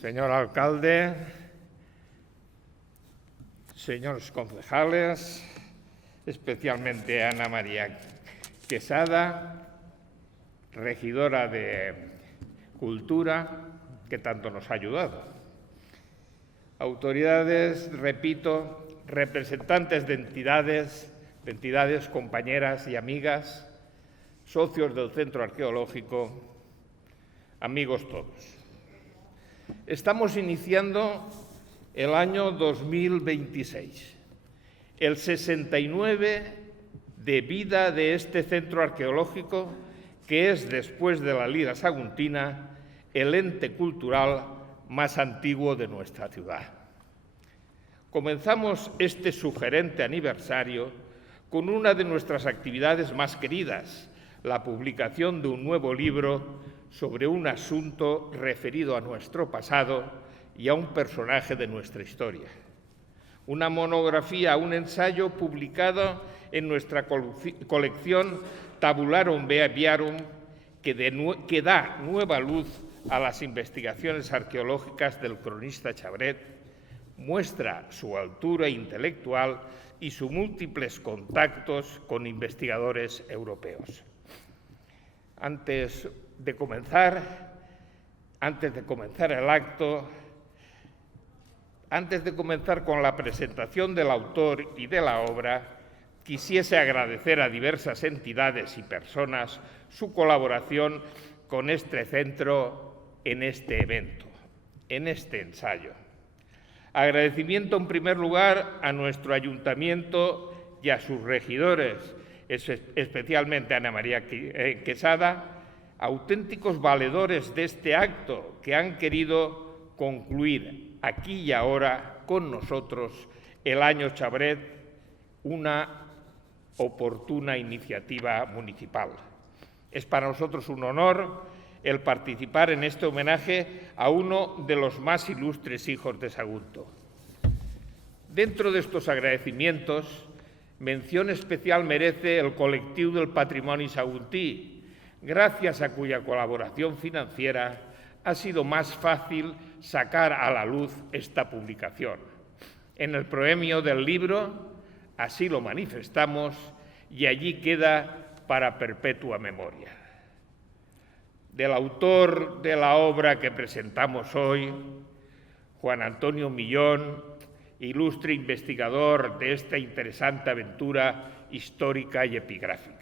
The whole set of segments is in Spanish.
Señor alcalde, señores concejales, especialmente Ana María Quesada, regidora de Cultura, que tanto nos ha ayudado. Autoridades, repito, representantes de entidades, compañeras y amigas, socios del Centro Arqueológico, amigos todos. Estamos iniciando el año 2026, el 69 de vida de este centro arqueológico, que es, después de la Lira Saguntina, el ente cultural más antiguo de nuestra ciudad. Comenzamos este sugerente aniversario con una de nuestras actividades más queridas, la publicación de un nuevo libro sobre un asunto referido a nuestro pasado y a un personaje de nuestra historia. Una monografía, un ensayo publicado en nuestra colección Tabularum Viarum, que da nueva luz a las investigaciones arqueológicas del cronista Chabret, muestra su altura intelectual y sus múltiples contactos con investigadores europeos. Antes de comenzar el acto, antes de comenzar con la presentación del autor y de la obra, quisiese agradecer a diversas entidades y personas su colaboración con este centro en este evento, en este ensayo. Agradecimiento, en primer lugar, a nuestro ayuntamiento y a sus regidores, especialmente a Ana María Quesada, auténticos valedores de este acto que han querido concluir aquí y ahora con nosotros el año Chabret, una oportuna iniciativa municipal. Es para nosotros un honor el participar en este homenaje a uno de los más ilustres hijos de Sagunto. Dentro de estos agradecimientos, mención especial merece el Col·lectiu del Patrimoni Saguntí, gracias a cuya colaboración financiera ha sido más fácil sacar a la luz esta publicación. En el proemio del libro así lo manifestamos y allí queda para perpetua memoria. Del autor de la obra que presentamos hoy, Juan Antonio Millón, ilustre investigador de esta interesante aventura histórica y epigráfica.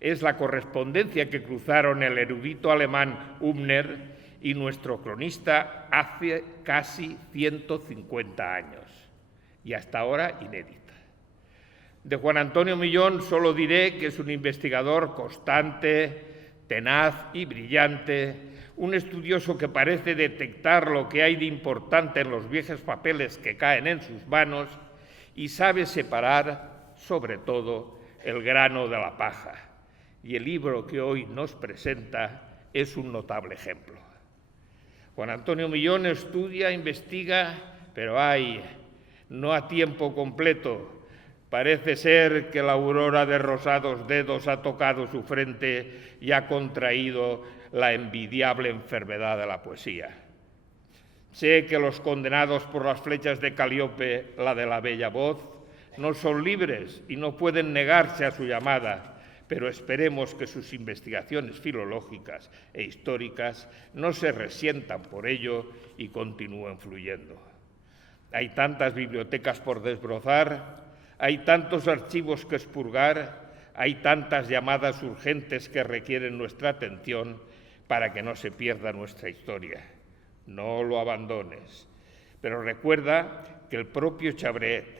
Es la correspondencia que cruzaron el erudito alemán Hübner y nuestro cronista hace casi 150 años, y hasta ahora inédita. De Juan Antonio Millón solo diré que es un investigador constante, tenaz y brillante, un estudioso que parece detectar lo que hay de importante en los viejos papeles que caen en sus manos y sabe separar, sobre todo, el grano de la paja. Y el libro que hoy nos presenta es un notable ejemplo. Juan Antonio Millón estudia, investiga, pero no a tiempo completo. Parece ser que la aurora de rosados dedos ha tocado su frente y ha contraído la envidiable enfermedad de la poesía. Sé que los condenados por las flechas de Calíope, la de la bella voz, no son libres y no pueden negarse a su llamada, pero esperemos que sus investigaciones filológicas e históricas no se resientan por ello y continúen fluyendo. Hay tantas bibliotecas por desbrozar, hay tantos archivos que expurgar, hay tantas llamadas urgentes que requieren nuestra atención para que no se pierda nuestra historia. No lo abandones. Pero recuerda que el propio Chabret,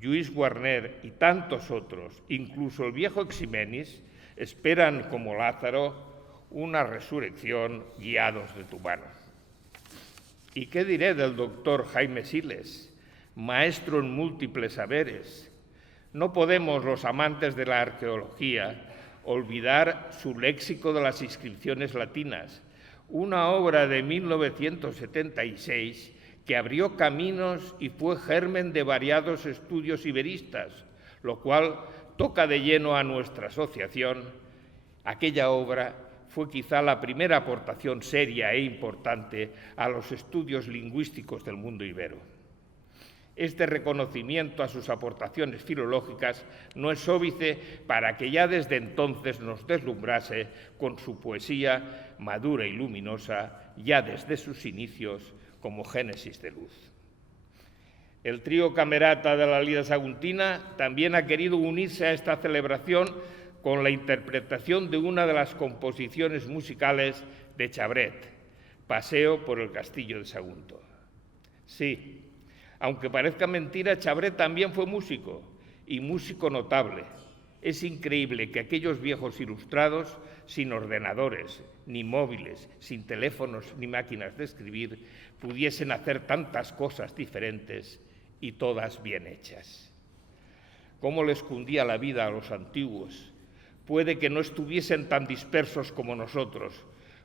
Lluís Guarner y tantos otros, incluso el viejo Eiximenis, esperan como Lázaro una resurrección guiados de tu mano. ¿Y qué diré del doctor Jaime Siles, maestro en múltiples saberes? No podemos, los amantes de la arqueología, olvidar su léxico de las inscripciones latinas, una obra de 1976 que abrió caminos y fue germen de variados estudios iberistas, lo cual toca de lleno a nuestra asociación. Aquella obra fue fue quizá la primera aportación seria e importante a los estudios lingüísticos del mundo ibero. Este reconocimiento a sus aportaciones filológicas no es óbice para que ya desde entonces nos deslumbrase con su poesía madura y luminosa, ya desde sus inicios como génesis de luz. El trío camerata de la Lira Saguntina también ha querido unirse a esta celebración con la interpretación de una de las composiciones musicales de Chabret, Paseo por el Castillo de Sagunto. Sí, aunque parezca mentira, Chabret también fue músico, y músico notable. Es increíble que aquellos viejos ilustrados, sin ordenadores, ni móviles, sin teléfonos ni máquinas de escribir, pudiesen hacer tantas cosas diferentes y todas bien hechas. ¿Cómo les cundía la vida a los antiguos? Puede que no estuviesen tan dispersos como nosotros,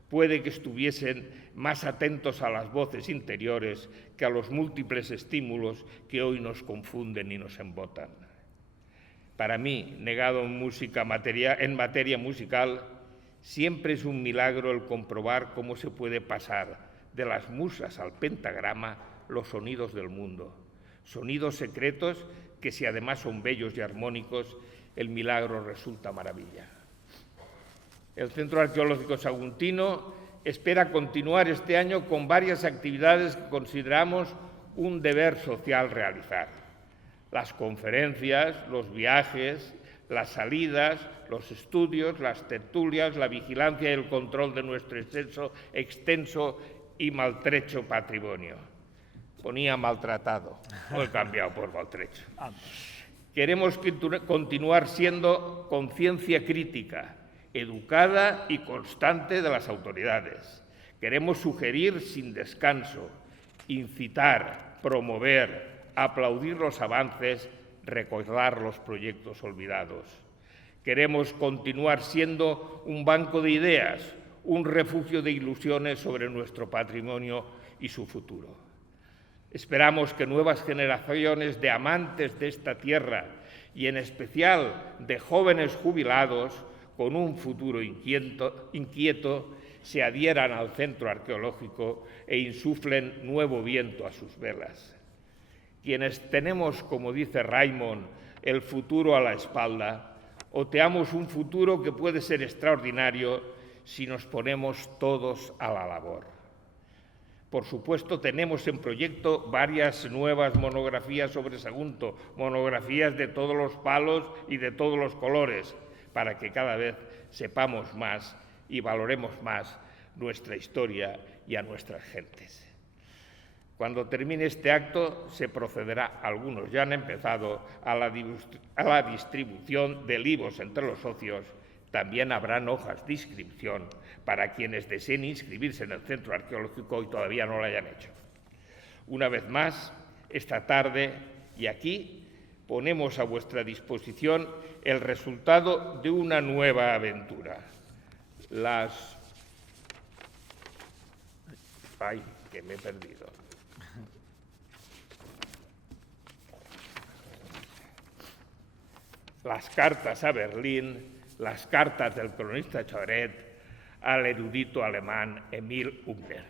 puede que estuviesen más atentos a las voces interiores que a los múltiples estímulos que hoy nos confunden y nos embotan. Para mí, negado en materia musical, siempre es un milagro el comprobar cómo se puede pasar de las musas al pentagrama los sonidos del mundo, sonidos secretos que, si además son bellos y armónicos, el milagro resulta maravilla. El Centro Arqueológico Saguntino espera continuar este año con varias actividades que consideramos un deber social realizar. Las conferencias, los viajes, las salidas, los estudios, las tertulias, la vigilancia y el control de nuestro extenso y maltrecho patrimonio. Ponía maltratado, lo he cambiado por maltrecho. Queremos continuar siendo conciencia crítica, educada y constante de las autoridades. Queremos sugerir sin descanso, incitar, promover, aplaudir los avances, recordar los proyectos olvidados. Queremos continuar siendo un banco de ideas, un refugio de ilusiones sobre nuestro patrimonio y su futuro. Esperamos que nuevas generaciones de amantes de esta tierra y en especial de jóvenes jubilados con un futuro inquieto, se adhieran al centro arqueológico e insuflen nuevo viento a sus velas. Quienes tenemos, como dice Raimon, el futuro a la espalda, oteamos un futuro que puede ser extraordinario si nos ponemos todos a la labor. Por supuesto, tenemos en proyecto varias nuevas monografías sobre Sagunto, monografías de todos los palos y de todos los colores, para que cada vez sepamos más y valoremos más nuestra historia y a nuestras gentes. Cuando termine este acto, se procederá, algunos ya han empezado, a la distribución de libros entre los socios. También habrán hojas de inscripción para quienes deseen inscribirse en el Centro Arqueológico y todavía no lo hayan hecho. Una vez más, esta tarde y aquí, ponemos a vuestra disposición el resultado de una nueva aventura. ¡Ay, que me he perdido! Las cartas a Berlín, las cartas del cronista Chabret al erudito alemán Emil Ungner.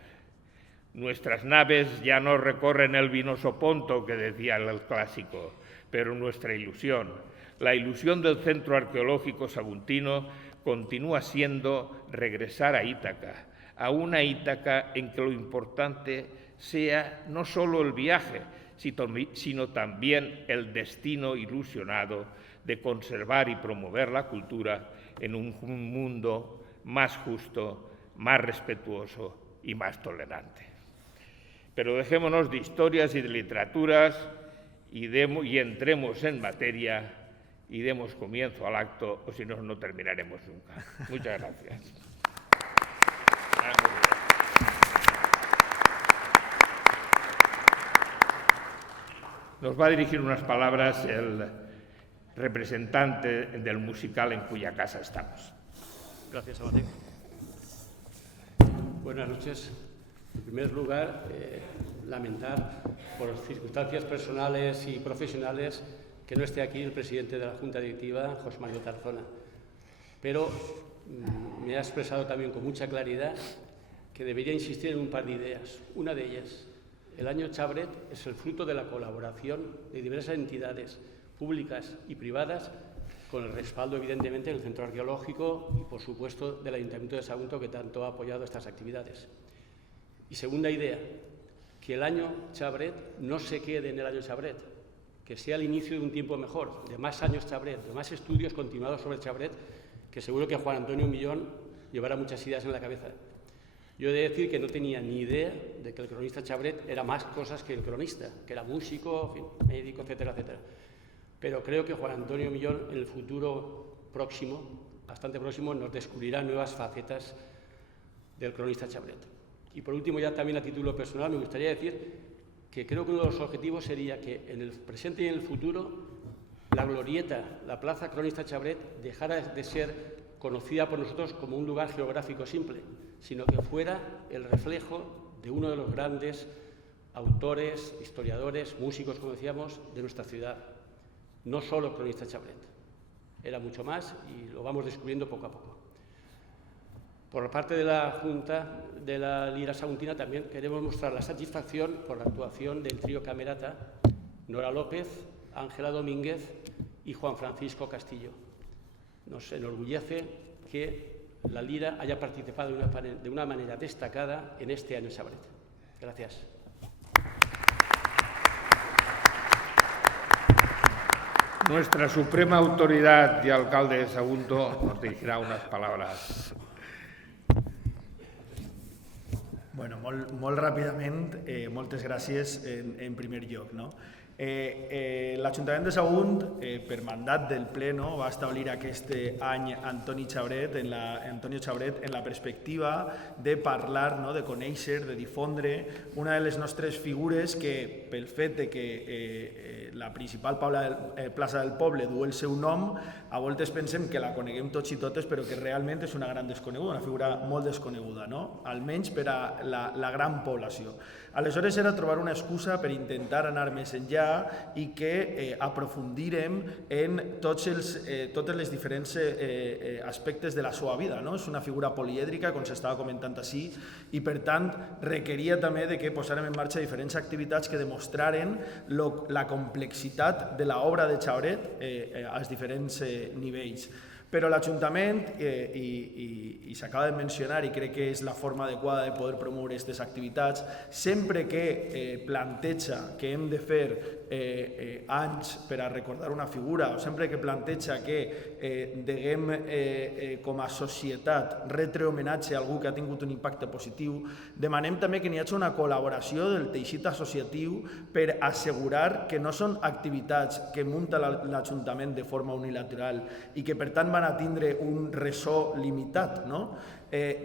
Nuestras naves ya no recorren el vinoso Ponto que decía el clásico, pero nuestra ilusión, la ilusión del Centro Arqueológico Saguntino, continúa siendo regresar a Ítaca, a una Ítaca en que lo importante sea no solo el viaje, sino también el destino ilusionado de conservar y promover la cultura en un mundo más justo, más respetuoso y más tolerante. Pero dejémonos de historias y de literaturas y entremos en materia y demos comienzo al acto, o si no, no terminaremos nunca. Muchas gracias. Nos va a dirigir unas palabras el representante del musical en cuya casa estamos. Gracias, Abate. Buenas noches. En primer lugar, lamentar por circunstancias personales y profesionales que no esté aquí el presidente de la Junta Directiva, José Mario Tarazona. Pero me ha expresado también con mucha claridad que debería insistir en un par de ideas. Una de ellas, el año Chabret es el fruto de la colaboración de diversas entidades públicas y privadas, con el respaldo, evidentemente, del Centro Arqueológico y, por supuesto, del Ayuntamiento de Sagunto, que tanto ha apoyado estas actividades. Y segunda idea, que el año Chabret no se quede en el año Chabret, que sea el inicio de un tiempo mejor, de más años Chabret, de más estudios continuados sobre Chabret, que seguro que Juan Antonio Millón llevará muchas ideas en la cabeza. Yo he de decir que no tenía ni idea de que el cronista Chabret era más cosas que el cronista, que era músico, en fin, médico, etcétera, etcétera. Pero creo que Juan Antonio Millón, en el futuro próximo, bastante próximo, nos descubrirá nuevas facetas del cronista Chabret. Y por último, ya también a título personal, me gustaría decir que creo que uno de los objetivos sería que en el presente y en el futuro la glorieta, la plaza cronista Chabret, dejara de ser conocida por nosotros como un lugar geográfico simple, sino que fuera el reflejo de uno de los grandes autores, historiadores, músicos, como decíamos, de nuestra ciudad. No solo cronista Chabret, era mucho más y lo vamos descubriendo poco a poco. Por parte de la Junta de la Lira Saguntina también queremos mostrar la satisfacción por la actuación del trío Camerata, Nora López, Ángela Domínguez y Juan Francisco Castillo. Nos enorgullece que la Lira haya participado de una manera destacada en este año Chabret. Gracias. Nuestra suprema autoridad y alcalde de Sagunto nos dirigirà unes palabras. Bueno, molt ràpidament, moltes gràcies en primer lloc. No? L'Ajuntament de Sagunt, per mandat del ple, no, va establir aquest any Antonio Chabret en la perspectiva de parlar, no, de conèixer, de difondre una de les nostres figures que, pel fet de que la principal plaça del poble du el seu nom, a voltes pensem que la coneguem tots i totes, però que realment és una gran desconeguda, una figura molt desconeguda, no? Almenys per a la gran població. Aleshores era trobar una excusa per intentar anar més enllà i que aprofundirem en totes les diferents aspectes de la seva vida. No? És una figura polièdrica, com s'estava comentant així, i per tant requeria també de que posarem en marxa diferents activitats que demostraren la complexitat de l'obra de Chabret als diferents nivells. Però l'Ajuntament, i s'acaba de mencionar i crec que és la forma adequada de poder promoure aquestes activitats, sempre que planteja que hem de fer anys per a recordar una figura, o sempre que planteja que deguem com a societat retre homenatge a algú que ha tingut un impacte positiu, demanem també que n'hi hagi una col·laboració del teixit associatiu per assegurar que no són activitats que munta l'Ajuntament de forma unilateral i que per tant van a tindre un ressò limitat.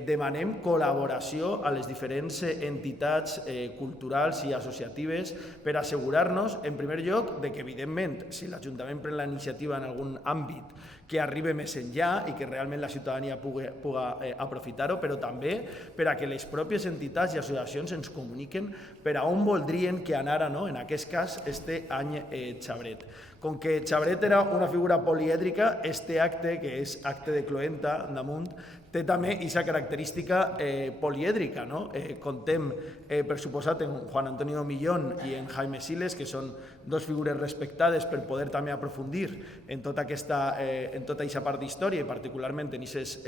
Demanem col·laboració a les diferents entitats culturals i associatives per assegurar-nos, en primer lloc, que evidentment, si l'Ajuntament pren la iniciativa en algun àmbit, que arribi més enllà i que realment la ciutadania pugui aprofitar-ho, però també per a que les pròpies entitats i associacions ens comuniquen per a on voldrien que anara, en aquest cas, este any Chabret. Com que Chabret era una figura polièdrica, este acte, que és acte de cloenda damunt, té també aquesta característica polièdrica. Contem, per suposat, en Juan Antonio Millón i en Jaime Siles, que són dos figures respectades per poder també aprofundir en tota aquesta part d'història i particularment en aquestes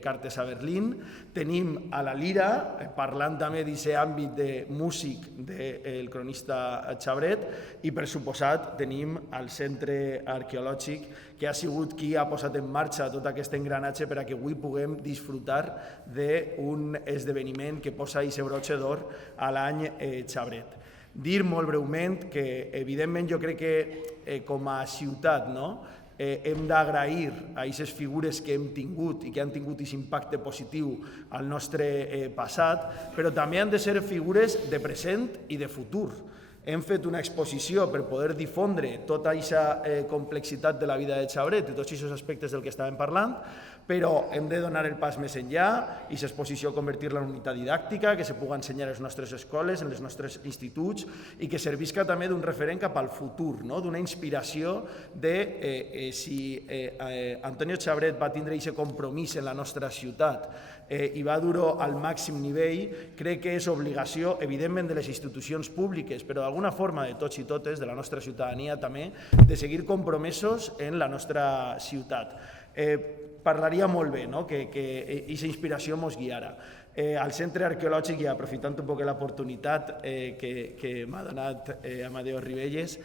cartes a Berlín. Tenim a la Lira, parlant també d'aquest àmbit de músic del cronista Chabret, i per suposat tenim al Centre Arqueològic, que ha sigut qui ha posat en marxa tot aquest engranatge per a que avui puguem disfrutar d'un esdeveniment que posa aquest broche d'or a l'any Chabret. Dir molt breument que, evidentment, jo crec que com a ciutat hem d'agrair a aquestes figures que hem tingut i que han tingut aquest impacte positiu al nostre passat, però també han de ser figures de present i de futur. Hem fet una exposició per poder difondre tota aquesta complexitat de la vida de Chabret i tots aquests aspectes del que estàvem parlant, però hem de donar el pas més enllà i l'exposició convertir-la en unitat didàctica, que se pugui ensenyar a les nostres escoles, en els nostres instituts i que servisca també d'un referent cap al futur, no? D'una inspiració de si Antonio Xabret va tindre aquest compromís en la nostra ciutat i va dur-ho al màxim nivell, crec que és obligació, evidentment, de les institucions públiques, però d'alguna forma de tots i totes, de la nostra ciutadania també, de seguir compromesos en la nostra ciutat. Parlaria molt bé, no? Que aquesta inspiració ens guiara. Al centre arqueològic, i aprofitant un poc l'oportunitat que m'ha donat Amadeo Ribelles,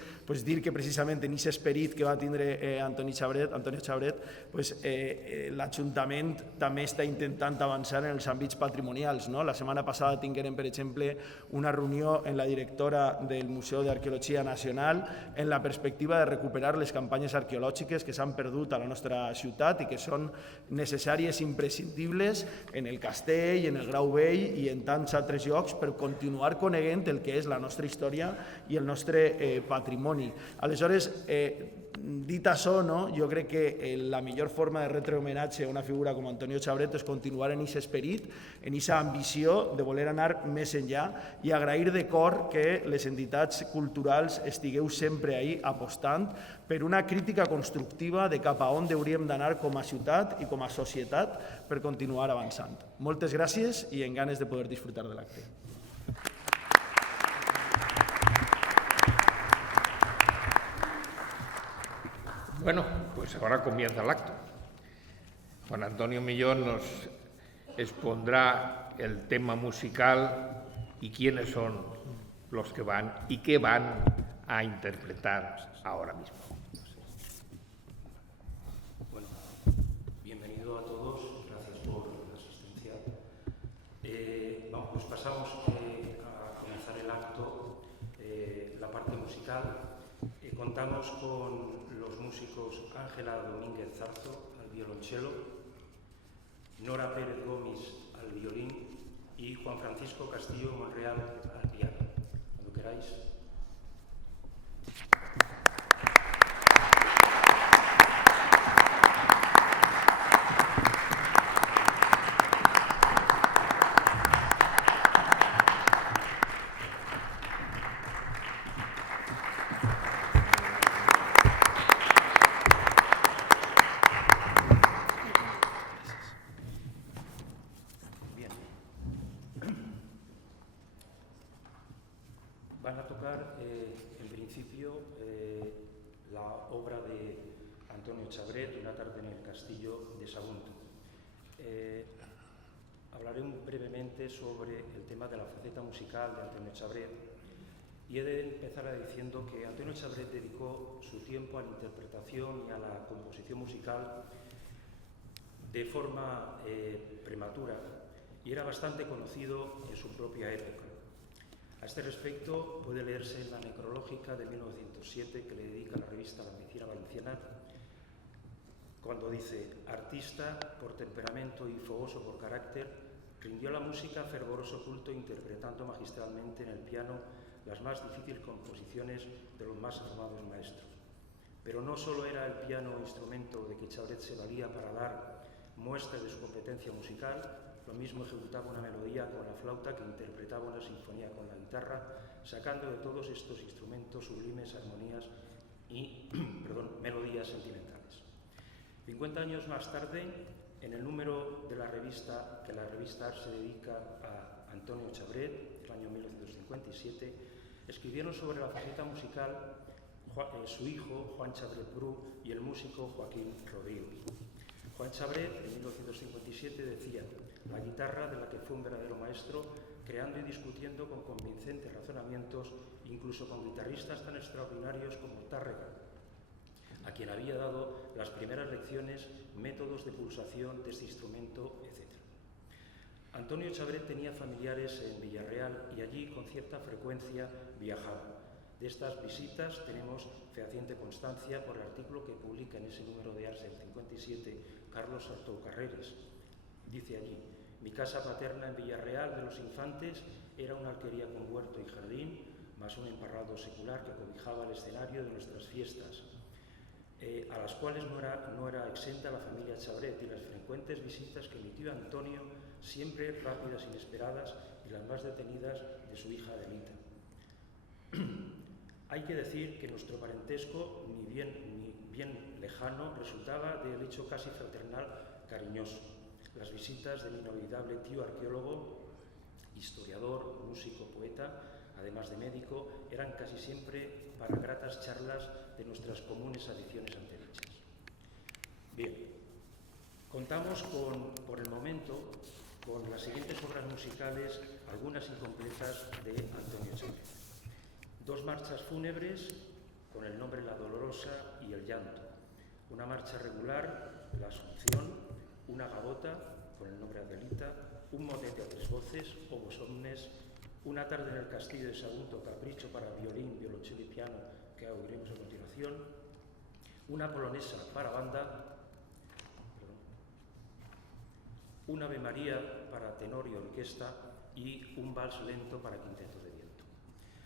dir que precisament en aquest esperit que va tindre Antonio Xabret, l'Ajuntament també està intentant avançar en els àmbits patrimonials. La setmana passada tinguérem, per exemple, una reunió amb la directora del Museu d'Arqueologia Nacional en la perspectiva de recuperar les campanyes arqueològiques que s'han perdut a la nostra ciutat i que són necessàries i imprescindibles en el castell, en el Grau Vell i en tants altres llocs per continuar coneguent el que és la nostra història i el nostre patrimoni. Aleshores, dit això, jo crec que la millor forma de retre homenatge a una figura com Antonio Xabret és continuar en aquest esperit, en aquesta ambició de voler anar més enllà i agrair de cor que les entitats culturals estigueu sempre ahí apostant per una crítica constructiva de cap a on hauríem d'anar com a ciutat i com a societat per continuar avançant. Moltes gràcies i en ganes de poder disfrutar de l'acte. Bueno, pues ahora comienza el acto. Juan Antonio Millón nos expondrá el tema musical y quiénes son los que van y qué van a interpretar ahora mismo. Bueno, bienvenido a todos, gracias por la asistencia. Pues pasamos a comenzar el acto, la parte musical. Contamos con los músicos Ángela Domínguez Zarzo al violonchelo, Nora Pérez Gómez al violín y Juan Francisco Castillo Monreal al piano. Cuando queráis. Van a tocar, en principio, la obra de Antonio Xabret, Una tarde en el castillo de Sagunto. Hablaré brevemente sobre el tema de la faceta musical de Antonio Xabret y he de empezar diciendo que Antonio Xabret dedicó su tiempo a la interpretación y a la composición musical de forma prematura y era bastante conocido en su propia época. A este respecto puede leerse en la necrológica de 1907 que le dedica la revista La Medicina Valenciana, cuando dice: artista por temperamento y fogoso por carácter, rindió a la música fervoroso culto interpretando magistralmente en el piano las más difíciles composiciones de los más afamados maestros. Pero no solo era el piano instrumento de que Xabret se valía para dar muestra de su competencia musical, lo mismo ejecutaba una melodía con la flauta que interpretaba una sinfonía con la guitarra, sacando de todos estos instrumentos sublimes armonías y melodías sentimentales. 50 años más tarde, en el número de la revista que la revista Art se dedica a Antonio Xabret, del año 1957, escribieron sobre la faceta musical su hijo Juan Xabret Bru y el músico Joaquín Rodrigo. Juan Xabret, en 1957, decía: la guitarra, de la que fue un verdadero maestro, creando y discutiendo con convincentes razonamientos, incluso con guitarristas tan extraordinarios como Tárrega, a quien había dado las primeras lecciones, métodos de pulsación de este instrumento, etc. Antonio Xabret tenía familiares en Villarreal y allí con cierta frecuencia viajaba. De estas visitas tenemos fehaciente constancia por el artículo que publica en ese número de Ars del 57 Carlos Sartou Carreras. Dice allí: mi casa paterna en Villarreal de los Infantes era una alquería con huerto y jardín, más un emparrado secular que cobijaba el escenario de nuestras fiestas. a las cuales no era exenta la familia Chabret, y las frecuentes visitas que mi tío Antonio, siempre rápidas, inesperadas y las más detenidas, de su hija Adelita. Hay que decir que nuestro parentesco, ni bien lejano, resultaba del hecho casi fraternal cariñoso. Las visitas de mi inolvidable tío arqueólogo, historiador, músico, poeta, además de médico, eran casi siempre para gratas charlas de nuestras comunes aficiones anterichas. Bien, contamos por el momento con las siguientes obras musicales, algunas incompletas, de Antonio Chabret. 2 marchas fúnebres con el nombre La Dolorosa y El Llanto, una marcha regular, La Asunción, una gavota con el nombre Adelita, un motete a 3 voces, Obos Omnes, una tarde en el Castillo de Sagunto, capricho para violín, violonchelo y piano, que oiremos a continuación, una polonesa para banda, un Ave María para tenor y orquesta y un vals lento para quinteto de viento.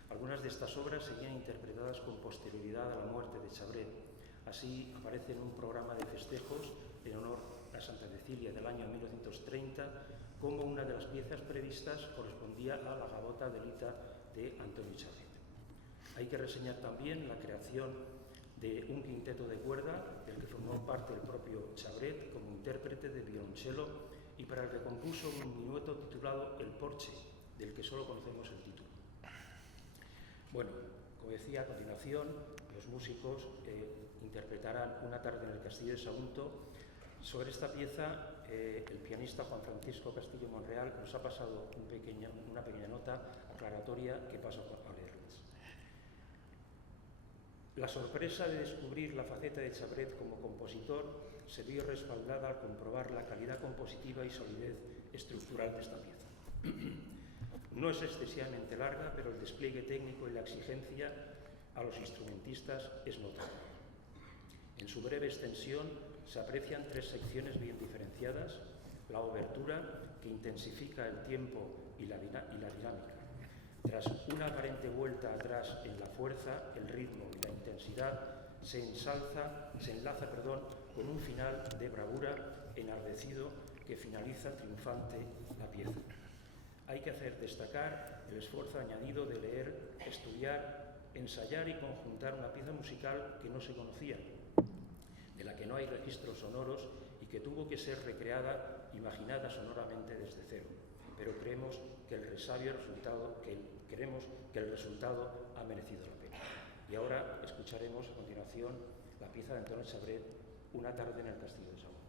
Algunas de estas obras serían interpretadas con posterioridad a la muerte de Chabret. Así aparece en un programa de festejos en honor a Santa Cecilia del año 1930, como una de las piezas previstas correspondía a la gavota Adelita de Antonio Chabret. Hay que reseñar también la creación de un quinteto de cuerda, del que formó parte el propio Chabret como intérprete de violonchelo y para el que compuso un minueto titulado El Porche, del que solo conocemos el título. Bueno, como decía, a continuación los músicos interpretarán Una tarde en el Castillo de Sagunto. Sobre esta pieza, el pianista Juan Francisco Castillo Monreal nos ha pasado una pequeña nota aclaratoria que paso a leerles. La sorpresa de descubrir la faceta de Chabret como compositor se vio respaldada al comprobar la calidad compositiva y solidez estructural de esta pieza. No es excesivamente larga, pero el despliegue técnico y la exigencia a los instrumentistas es notable. En su breve extensión se aprecian 3 secciones bien diferenciadas: la obertura, que intensifica el tiempo y la dinámica. Tras una aparente vuelta atrás en la fuerza, el ritmo y la intensidad, se enlaza con un final de bravura enardecido que finaliza triunfante la pieza. Hay que hacer destacar el esfuerzo añadido de leer, estudiar, ensayar y conjuntar una pieza musical que no se conocía, de la que no hay registros sonoros y que tuvo que ser recreada, imaginada sonoramente desde cero. Pero creemos que el resultado ha merecido la pena. Y ahora escucharemos a continuación la pieza de Antonio Chabret, Una tarde en el Castillo de Sagunto.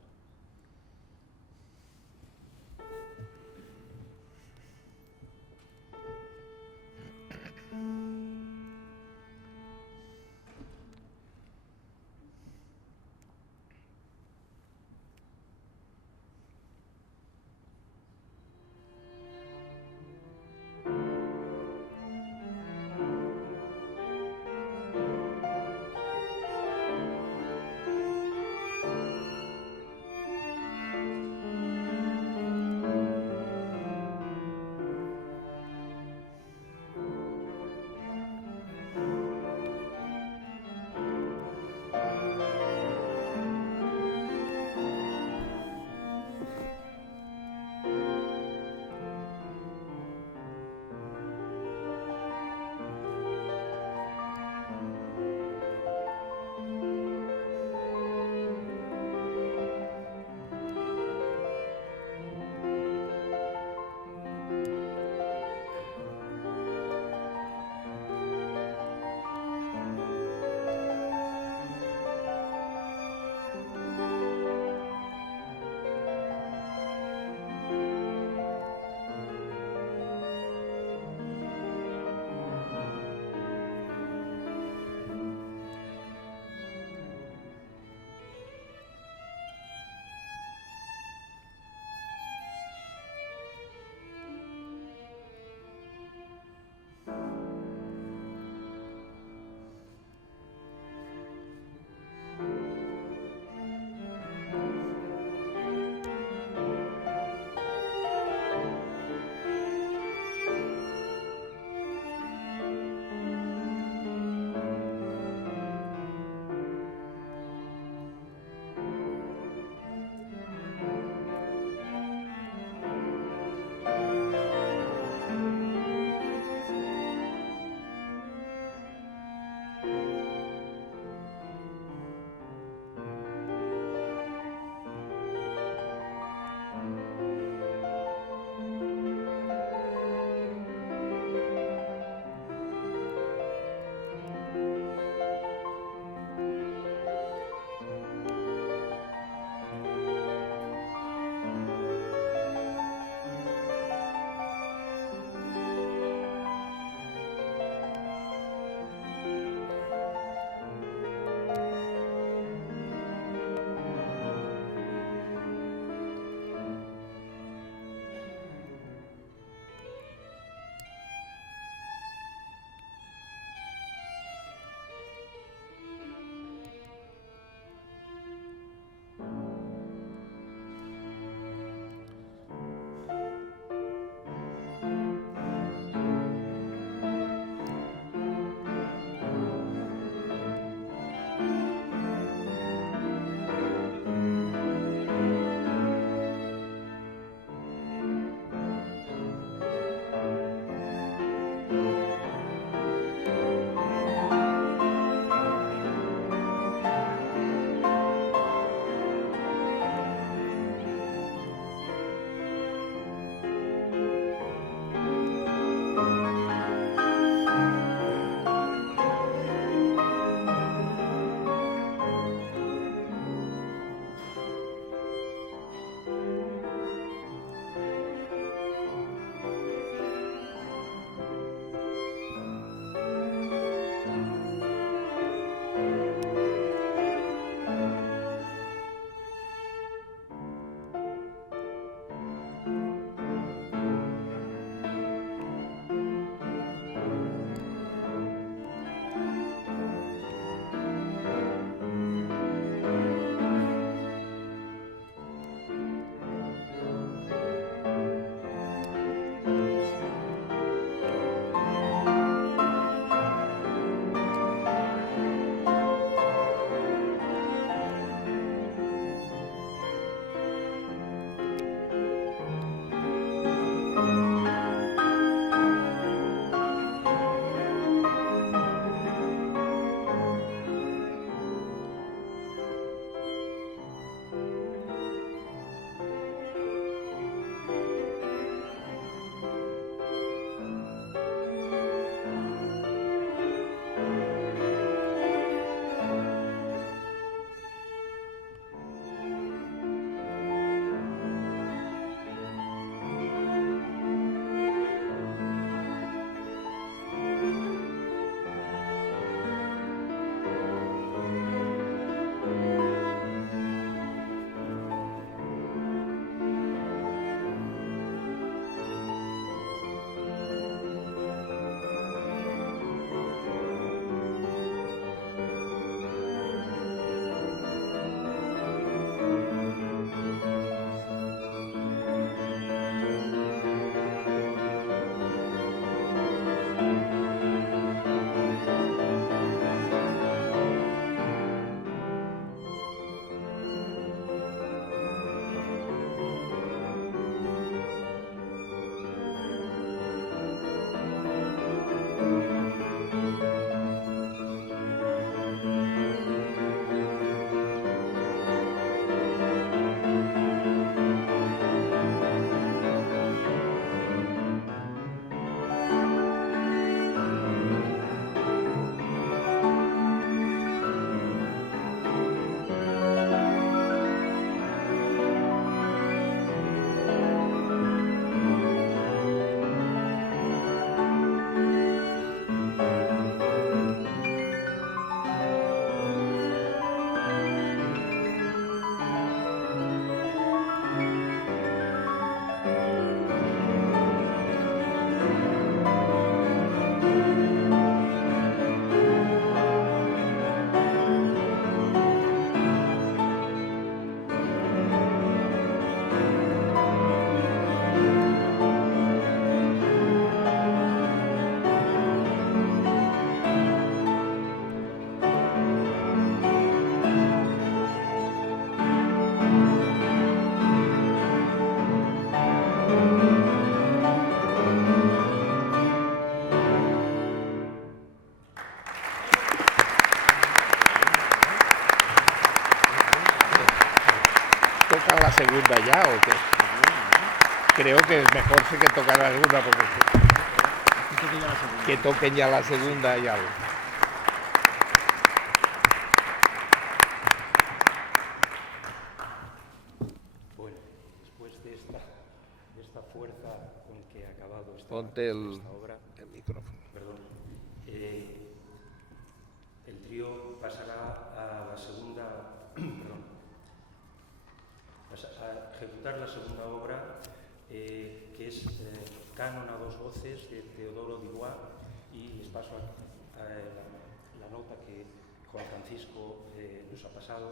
¿Tocan la segunda ya o qué? Creo que es mejor sí que tocar la segunda porque que toquen ya la segunda y algo. Bueno, después de esta fuerza con que ha acabado esta Ponte esta obra, el micrófono. perdón, el trío pasará a la segunda, perdón, a ejecutar la segunda obra, que es Canon a dos voces de Teodoro Dubois, y les paso la nota que Juan Francisco nos ha pasado.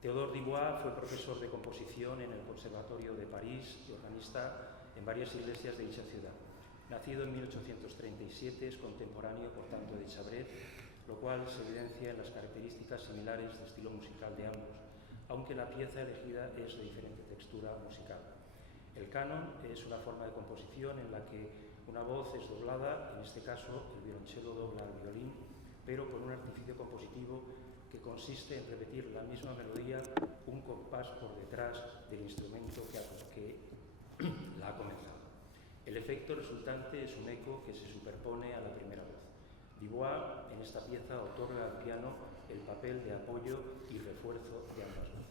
Teodoro Dubois fue profesor de composición en el Conservatorio de París y organista en varias iglesias de dicha ciudad. Nacido en 1837, es contemporáneo, por tanto, de Chabret, lo cual se evidencia en las características similares de estilo musical de ambos, aunque la pieza elegida es de diferente textura musical. El canon es una forma de composición en la que una voz es doblada, en este caso el violonchelo dobla al violín, pero con un artificio compositivo que consiste en repetir la misma melodía un compás por detrás del instrumento que la ha comenzado. El efecto resultante es un eco que se superpone a la primera voz. Dubois en esta pieza otorga al piano el papel de apoyo y refuerzo de ambas voces.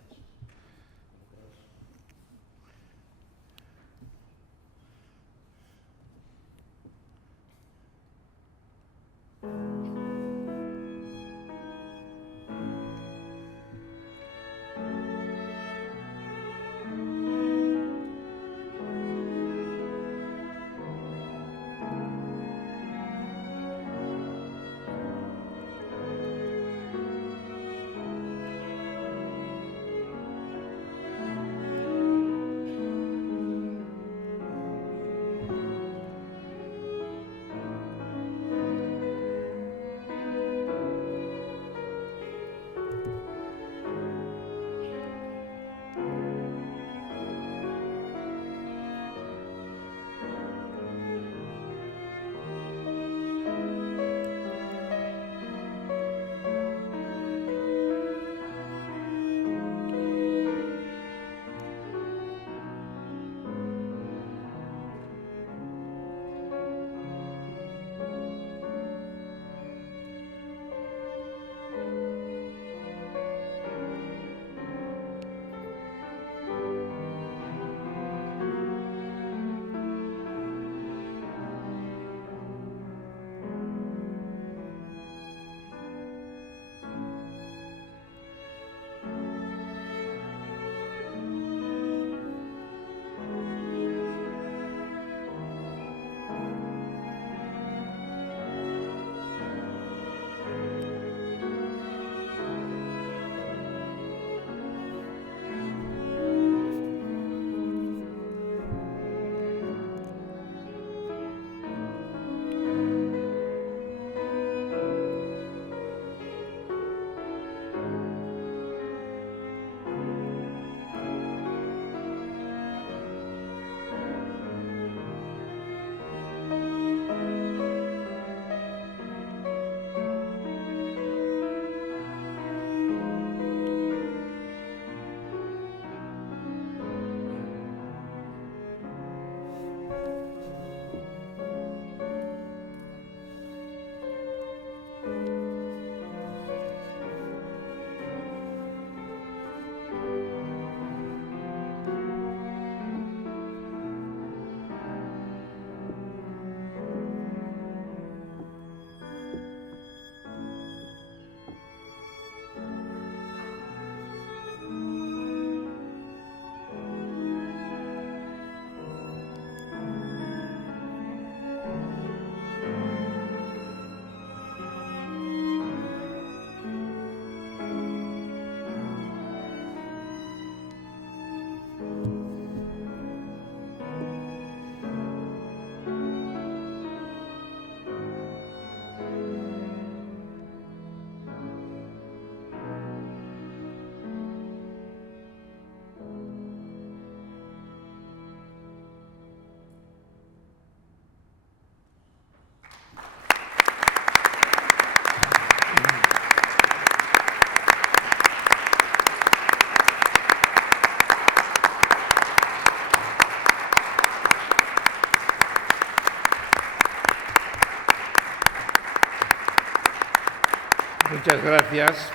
Muchas gracias.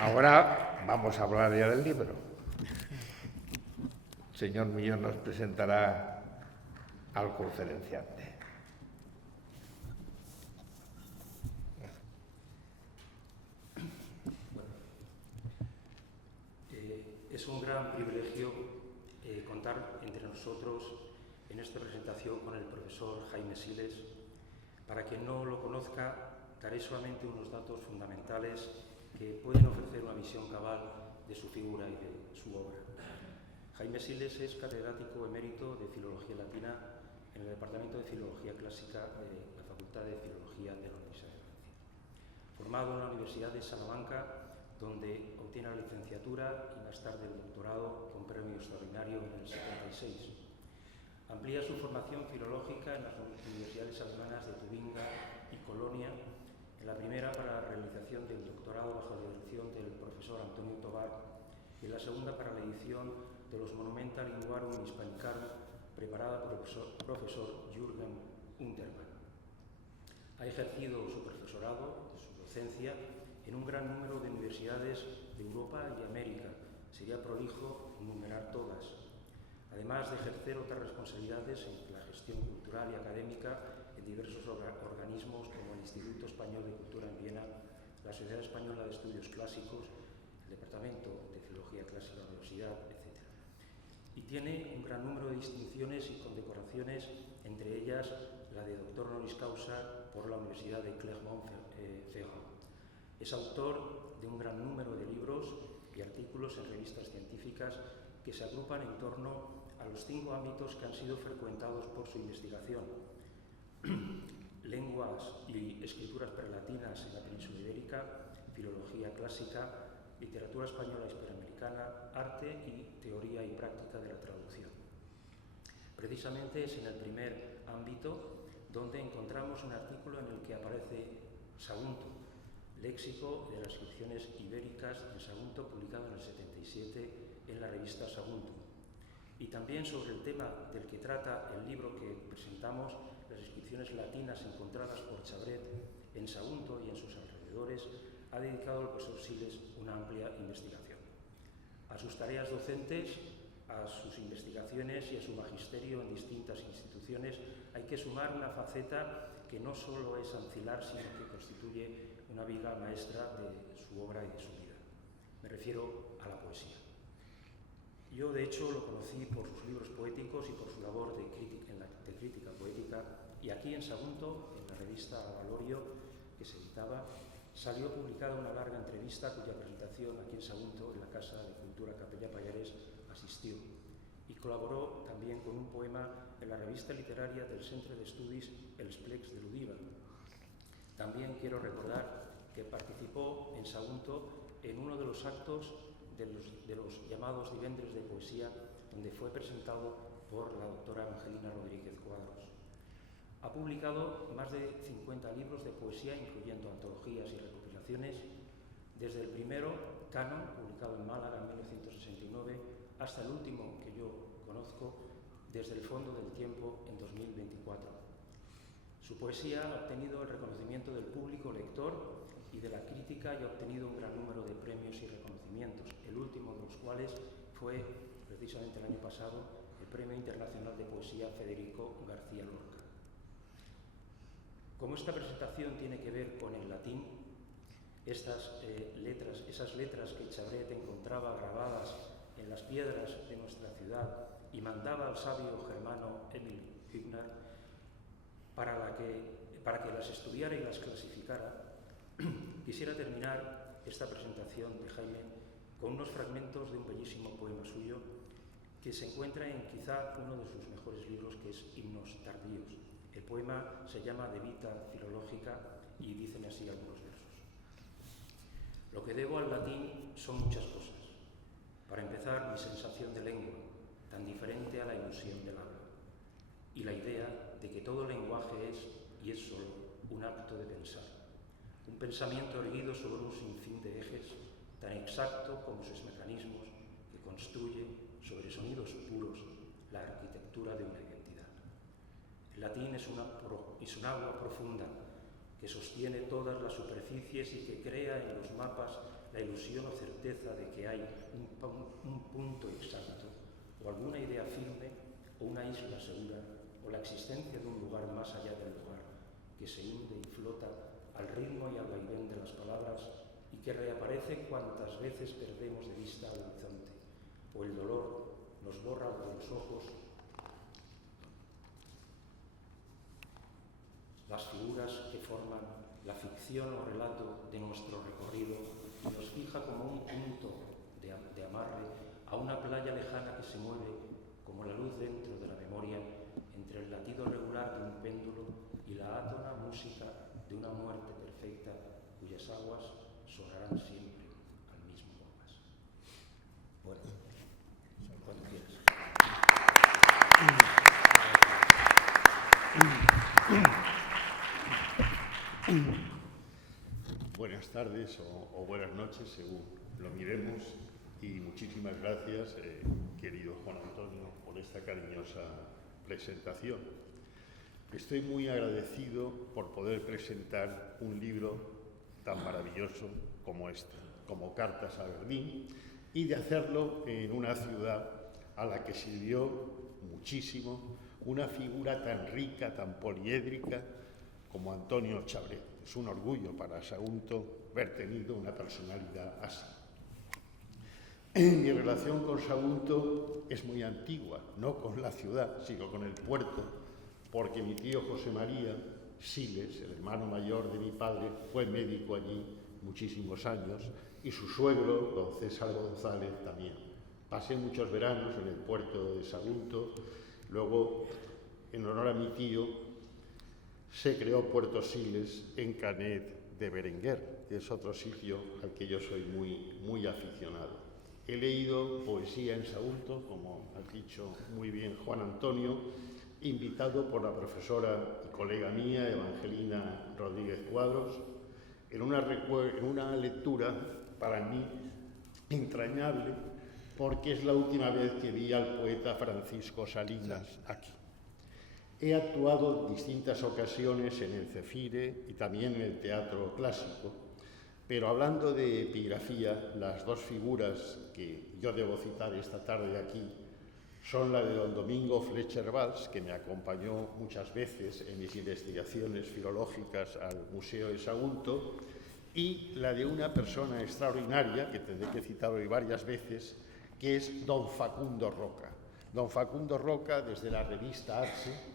Ahora vamos a hablar ya del libro. El señor Millón nos presentará al conferenciante. Es un gran privilegio contar entre nosotros en esta presentación con el profesor Jaime Siles. Para quien no lo conozca, daré solamente unos datos fundamentales que pueden ofrecer una visión cabal de su figura y de su obra. Jaime Siles es catedrático emérito de Filología Latina en el Departamento de Filología Clásica de la Facultad de Filología de la Universidad de Valencia. Formado en la Universidad de Salamanca, donde obtiene la licenciatura y más tarde el doctorado con premio extraordinario en el 76. Amplía su formación filológica en las universidades alemanas de Tubinga y Colonia, en la primera para la realización del doctorado bajo la dirección del profesor Antonio Tobar y en la segunda para la edición de los Monumenta Linguarum Hispanicarum, preparada por el profesor Jürgen Untermann. Ha ejercido su profesorado, su docencia, en un gran número de universidades de Europa y América. Sería prolijo enumerar todas. Además de ejercer otras responsabilidades en la gestión cultural y académica en diversos organismos como el Instituto Español de Cultura en Viena, la Sociedad Española de Estudios Clásicos, el Departamento de Filología Clásica de la Universidad, etc. Y tiene un gran número de distinciones y condecoraciones, entre ellas la de doctor honoris causa por la Universidad de Clermont-Ferrand. Es autor de un gran número de libros y artículos en revistas científicas que se agrupan en torno a los 5 ámbitos que han sido frecuentados por su investigación: lenguas y escrituras prelatinas en la península ibérica, filología clásica, literatura española hispanoamericana, arte y teoría y práctica de la traducción. Precisamente es en el primer ámbito donde encontramos un artículo en el que aparece Sagunto, léxico de las inscripciones ibéricas en Sagunto, publicado en el 77 en la revista Sagunto. Y también sobre el tema del que trata el libro que presentamos, las inscripciones latinas encontradas por Chabret en Sagunto y en sus alrededores, ha dedicado el profesor Siles una amplia investigación. A sus tareas docentes, a sus investigaciones y a su magisterio en distintas instituciones hay que sumar una faceta que no solo es ancilar, sino que constituye una viga maestra de su obra y de su vida. Me refiero a la poesía. Yo, de hecho, lo conocí por sus libros poéticos y por su labor de crítica poética, y aquí en Sagunto, en la revista Valorio, que se editaba, salió publicada una larga entrevista cuya presentación aquí en Sagunto, en la Casa de Cultura Capella Pallares, asistió, y colaboró también con un poema en la revista literaria del Centre d'Estudis Els Plecs de l'Udiva. También quiero recordar que participó en Sagunto en uno de los actos de los llamados Divendres de Poesía, donde fue presentado por la doctora Angelina Rodríguez Cuadros. Ha publicado más de 50 libros de poesía, incluyendo antologías y recopilaciones, desde el primero, Canon, publicado en Málaga en 1969, hasta el último que yo conozco, Desde el fondo del tiempo, en 2024. Su poesía ha obtenido el reconocimiento del público lector y de la crítica y ha obtenido un gran número de premios y reconocimientos, el último de los cuales fue, precisamente el año pasado, el Premio Internacional de Poesía Federico García Lorca. Como esta presentación tiene que ver con el latín, esas letras que Chabret encontraba grabadas en las piedras de nuestra ciudad y mandaba al sabio germano Emil Hübner para que las estudiara y las clasificara, quisiera terminar esta presentación de Jaime con unos fragmentos de un bellísimo poema suyo que se encuentra en quizá uno de sus mejores libros, que es Himnos tardíos. El poema se llama De Vita Filológica y dicen así algunos versos. Lo que debo al latín son muchas cosas. Para empezar, mi sensación de lengua, tan diferente a la ilusión del habla, y la idea de que todo lenguaje es, y es solo, un acto de pensar. Un pensamiento erguido sobre un sinfín de ejes, tan exacto como sus mecanismos, que construye, sobre sonidos puros, la arquitectura de una identidad. El latín es un agua profunda que que sostiene todas las superficies y que crea en los mapas la ilusión o certeza de que hay un punto exacto, o alguna idea firme, o una isla segura, o la existencia de un lugar más allá del lugar, que se hunde y flota al ritmo y al vaivén de las palabras y que reaparece cuantas veces perdemos de vista al horizonte, o el dolor nos borra de los ojos las figuras que forman la ficción o relato de nuestro recorrido y nos fija como un punto de amarre a una playa lejana que se mueve como la luz dentro de la memoria entre el latido regular de un péndulo y la átona música de una muerte perfecta cuyas aguas sonarán siempre al mismo compás. Bueno, cuando quieras. Buenas tardes o buenas noches, según lo miremos, y muchísimas gracias, querido Juan Antonio, por esta cariñosa presentación. Estoy muy agradecido por poder presentar un libro tan maravilloso como este, como Cartas a Berlín, y de hacerlo en una ciudad a la que sirvió muchísimo una figura tan rica, tan poliédrica como Antonio Chabret. Es un orgullo para Sagunto haber tenido una personalidad así. Mi relación con Sagunto es muy antigua, no con la ciudad, sino con el puerto, porque mi tío José María Siles, el hermano mayor de mi padre, fue médico allí muchísimos años, y su suegro, don César González, también. Pasé muchos veranos en el puerto de Sagunto. Luego, en honor a mi tío, se creó Puerto Siles en Canet de Berenguer, que es otro sitio al que yo soy muy aficionado. He leído poesía en Sagunto, como ha dicho muy bien Juan Antonio, invitado por la profesora y colega mía, Evangelina Rodríguez Cuadros, en una lectura para mí entrañable, porque es la última vez que vi al poeta Francisco Salinas aquí. He actuado en distintas ocasiones en el Cefire y también en el teatro clásico, pero hablando de epigrafía, las dos figuras que yo debo citar esta tarde aquí son la de don Domingo Fletcher Valls, que me acompañó muchas veces en mis investigaciones filológicas al Museo de Sagunto, y la de una persona extraordinaria, que tendré que citar hoy varias veces, que es don Facundo Roca. Don Facundo Roca, desde la revista Arce,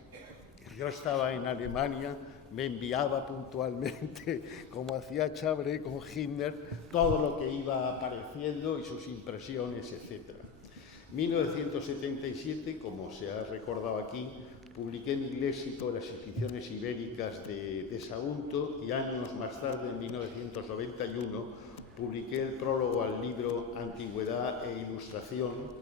yo estaba en Alemania, me enviaba puntualmente, como hacía Chabret con Himmler, todo lo que iba apareciendo y sus impresiones, etc. 1977, como se ha recordado aquí, publiqué en el léxico las inscripciones ibéricas de Sagunto, y años más tarde, en 1991, publiqué el prólogo al libro Antigüedad e Ilustración,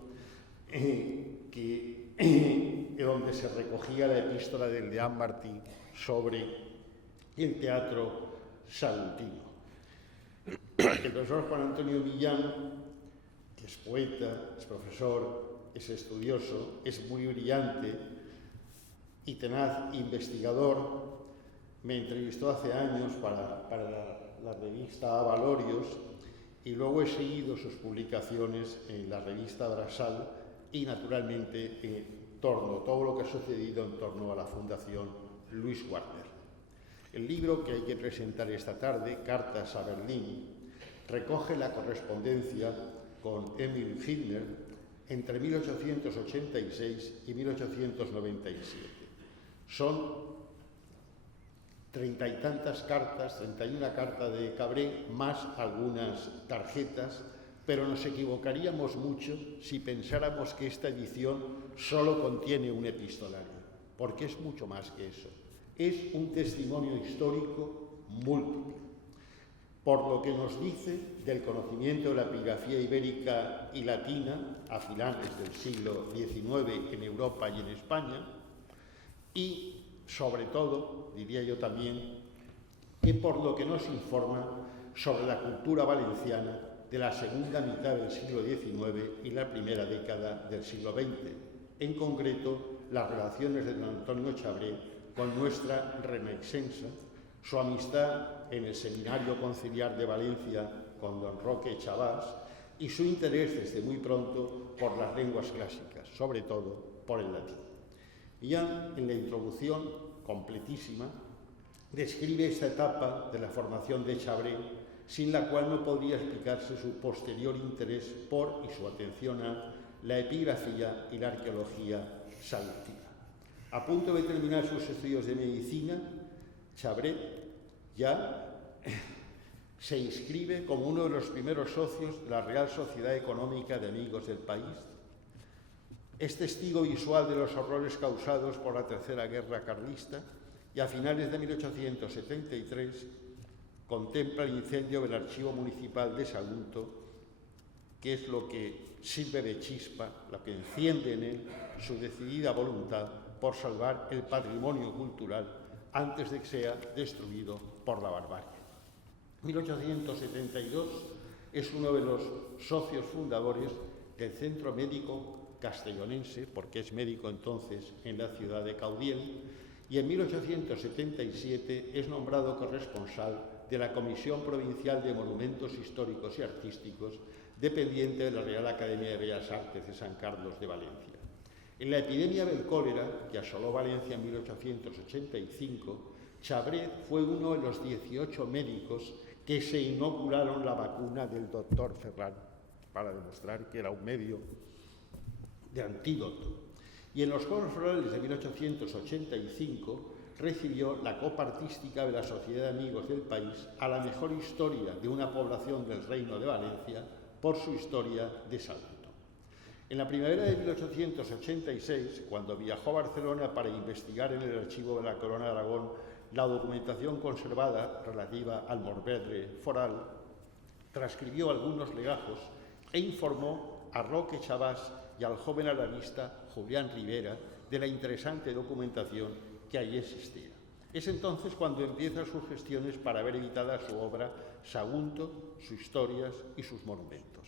donde se recogía la epístola del Deán Martí sobre el teatro saguntino. El profesor Juan Antonio Millán, que es poeta, es profesor, es estudioso, es muy brillante y tenaz investigador, me entrevistó hace años para la revista Avalorios, y luego he seguido sus publicaciones en la revista Brasal y, naturalmente, todo lo que ha sucedido en torno a la Fundación Luis Warner. El libro que hay que presentar esta tarde, Cartas a Berlín, recoge la correspondencia con Emil Himmler entre 1886 y 1897. Son 30 y tantas cartas, 31 cartas de Cabret, más algunas tarjetas, pero nos equivocaríamos mucho si pensáramos que esta edición solo contiene un epistolario, porque es mucho más que eso. Es un testimonio histórico múltiple, por lo que nos dice del conocimiento de la epigrafía ibérica y latina a finales del siglo XIX en Europa y en España, y sobre todo, diría yo también, que por lo que nos informa sobre la cultura valenciana de la segunda mitad del siglo XIX y la primera década del siglo XX, en concreto las relaciones de don Antonio Chabret con nuestra Renaixença, su amistad en el Seminario Conciliar de Valencia con don Roque Chabás y su interés desde muy pronto por las lenguas clásicas, sobre todo por el latín. Y ya en la introducción, completísima, describe esta etapa de la formación de Chabré, sin la cual no podría explicarse su posterior interés por y su atención a la epigrafía y la arqueología salútica. A punto de terminar sus estudios de medicina, Chabré ya se inscribe como uno de los primeros socios de la Real Sociedad Económica de Amigos del País. Es testigo visual de los horrores causados por la Tercera Guerra Carlista y a finales de 1873 contempla el incendio del Archivo Municipal de Sagunto, que es lo que sirve de chispa, lo que enciende en él su decidida voluntad por salvar el patrimonio cultural antes de que sea destruido por la barbarie. 1872 es uno de los socios fundadores del Centro Médico Castellonense, porque es médico entonces en la ciudad de Caudiel, y en 1877 es nombrado corresponsal de la Comisión Provincial de Monumentos Históricos y Artísticos, dependiente de la Real Academia de Bellas Artes de San Carlos de Valencia. En la epidemia del cólera, que asoló Valencia en 1885, Chabré fue uno de los 18 médicos que se inocularon la vacuna del doctor Ferran, para demostrar que era un medio de antídoto. Y en los Juegos Florales de 1885 recibió la Copa Artística de la Sociedad de Amigos del País a la mejor historia de una población del Reino de Valencia por su historia de Sagunto. En la primavera de 1886, cuando viajó a Barcelona para investigar en el archivo de la Corona de Aragón la documentación conservada relativa al Morvedre foral, transcribió algunos legajos e informó a Roque Chabás y al joven arabista Julián Rivera de la interesante documentación que allí existía. Es entonces cuando empieza sus gestiones para ver editada su obra Sagunto, sus historias y sus monumentos.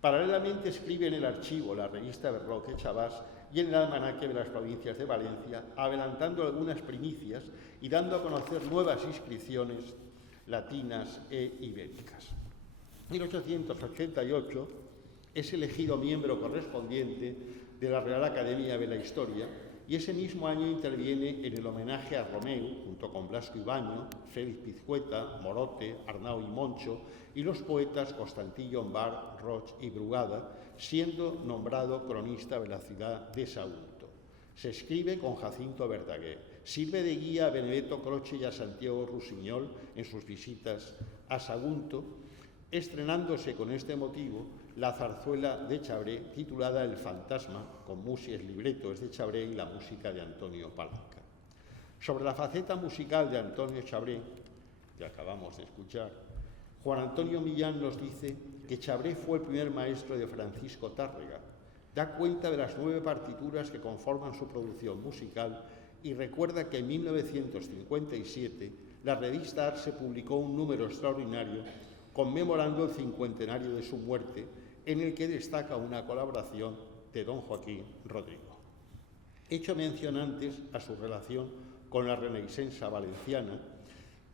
Paralelamente escribe en el archivo la revista de Roque Chabás y en el almanaque de las provincias de Valencia, adelantando algunas primicias y dando a conocer nuevas inscripciones latinas e ibéricas. En 1888 es elegido miembro correspondiente de la Real Academia de la Historia y ese mismo año interviene en el homenaje a Romeu, junto con Blasco Ibáñez, Félix Pizcueta, Morote, Arnau y Moncho, y los poetas Constantí Llombart, Roig y Brugada, siendo nombrado cronista de la ciudad de Sagunto. Se escribe con Jacinto Verdaguer, sirve de guía a Benedetto Croce y a Santiago Rusiñol en sus visitas a Sagunto, estrenándose con este motivo la zarzuela de Chabré titulada El Fantasma, con música, libreto es de Chabré y la música de Antonio Palanca. Sobre la faceta musical de Antonio Chabré, que acabamos de escuchar, Juan Antonio Millán nos dice que Chabré fue el primer maestro de Francisco Tárrega, da cuenta de las 9 partituras que conforman su producción musical y recuerda que en 1957 la revista Arse publicó un número extraordinario conmemorando el 50enario de su muerte, en el que destaca una colaboración de don Joaquín Rodrigo. Hecho mención antes a su relación con la Renaixença valenciana,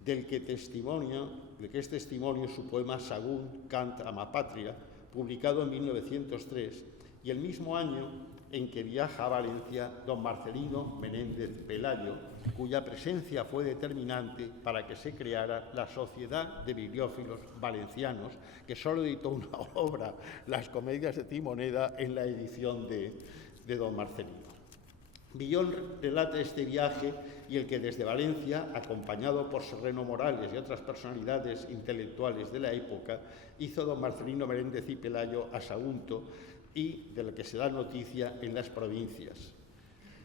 del que es testimonio su poema Sagunt, cant a ma pàtria, publicado en 1903, y el mismo año en que viaja a Valencia don Marcelino Menéndez Pelayo, cuya presencia fue determinante para que se creara la Sociedad de Bibliófilos Valencianos, que solo editó una obra, Las Comedias de Timoneda, en la edición de don Marcelino. Villón relata este viaje y el que desde Valencia, acompañado por Serreno Morales y otras personalidades intelectuales de la época, hizo don Marcelino Menéndez y Pelayo a Sagunto, y de lo que se da noticia en las provincias.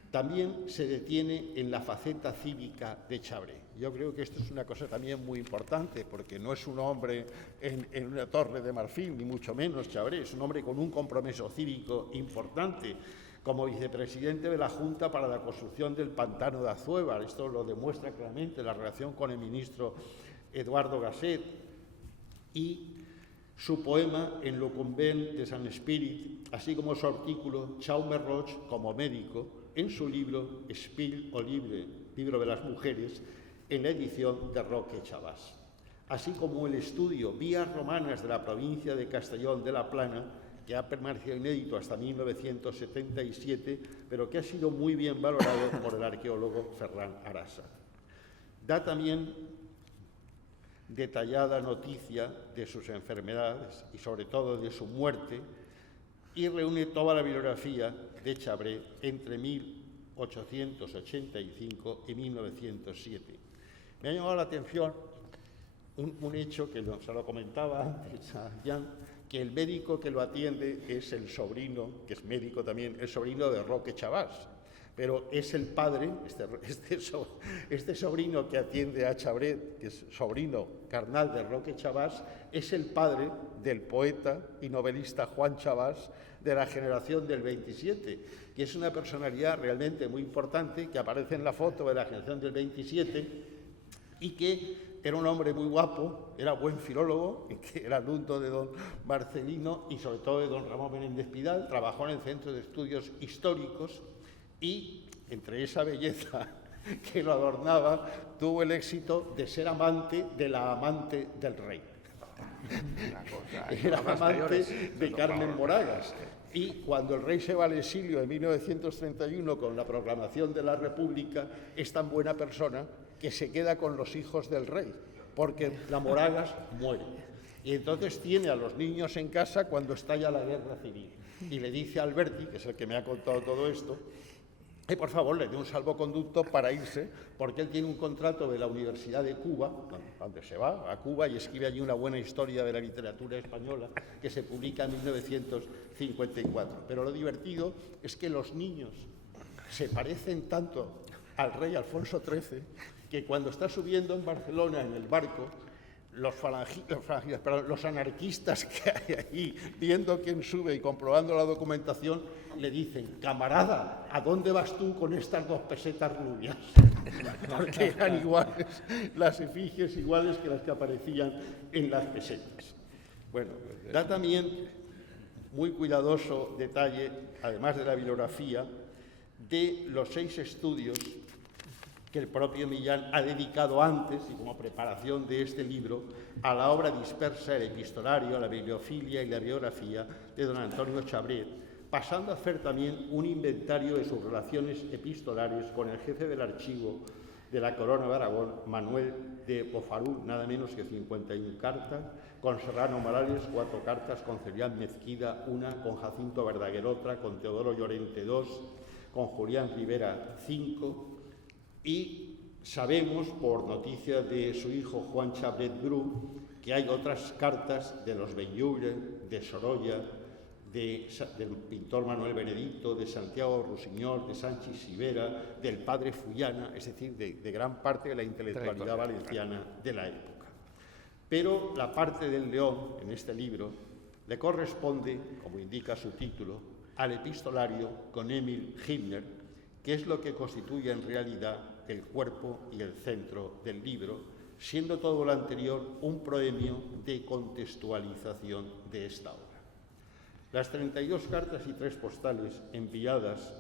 También se detiene en la faceta cívica de Chabré. Yo creo que esto es una cosa también muy importante, porque no es un hombre en una torre de marfil, ni mucho menos Chabré, es un hombre con un compromiso cívico importante, como vicepresidente de la Junta para la construcción del pantano de Azuévar. Esto lo demuestra claramente la relación con el ministro Eduardo Gasset, y su poema En lo convent de Sant Espírit, así como su artículo Jaume Roig como médico, en su libro Espill o Libre, libro de las mujeres, en la edición de Roque Chabás, así como el estudio Vías Romanas de la provincia de Castellón de la Plana, que ha permanecido inédito hasta 1977, pero que ha sido muy bien valorado por el arqueólogo Ferran Arasa. Da también detallada noticia de sus enfermedades y sobre todo de su muerte, y reúne toda la bibliografía de Chabré entre 1885 y 1907. Me ha llamado la atención un hecho que se lo comentaba antes a Jan, que el médico que lo atiende es el sobrino, que es médico también, el sobrino de Roque Chabás, pero es el padre, este sobrino que atiende a Chabré, que es sobrino carnal de Roque Chabás, es el padre del poeta y novelista Juan Chabás, de la generación del 27, que es una personalidad realmente muy importante, que aparece en la foto de la generación del 27 y que era un hombre muy guapo, era buen filólogo, que era alumno de don Marcelino y sobre todo de don Ramón Menéndez Pidal, trabajó en el Centro de Estudios Históricos y, entre esa belleza que lo adornaba, tuvo el éxito de ser amante de la amante del rey. Era amante de Carmen Moragas. Y cuando el rey se va al exilio en 1931 con la proclamación de la República, es tan buena persona que se queda con los hijos del rey, porque la Moragas muere. Y entonces tiene a los niños en casa cuando estalla la guerra civil. Y le dice a Alberti, que es el que me ha contado todo esto, que por favor le dé un salvoconducto para irse, porque él tiene un contrato de la Universidad de Cuba, donde se va a Cuba y escribe allí una buena historia de la literatura española que se publica en 1954. Pero lo divertido es que los niños se parecen tanto al rey Alfonso XIII que cuando está subiendo en Barcelona en el barco, los anarquistas que hay allí, viendo quién sube y comprobando la documentación, le dicen: camarada, ¿a dónde vas tú con estas 2 pesetas rubias? Porque eran iguales, las efigies iguales que las que aparecían en las pesetas. Bueno, da también muy cuidadoso detalle, además de la bibliografía, de los 6 estudios que el propio Millán ha dedicado antes, y como preparación de este libro, a la obra dispersa, el epistolario, a la bibliofilia y la biografía de don Antonio Chabré, pasando a hacer también un inventario de sus relaciones epistolares con el jefe del archivo de la Corona de Aragón, Manuel de Bofarul, nada menos que 51 cartas, con Serrano Morales 4 cartas, con Cebrián Mezquida 1, con Jacinto Verdaguer otra, con Teodoro Llorente 2, con Julián Rivera 5, y sabemos, por noticia de su hijo Juan Chabret Bru, que hay otras cartas de los Benlloure, de Sorolla, del pintor Manuel Benedicto, de Santiago Rusiñol, de Sánchez Sivera, del padre Fullana, es decir, de gran parte de la intelectualidad valenciana de la época. Pero la parte del León, en este libro, le corresponde, como indica su título, al epistolario con Emil Himmler, que es lo que constituye en realidad el cuerpo y el centro del libro, siendo todo lo anterior un proemio de contextualización de esta obra. Las 32 cartas y 3 postales enviadas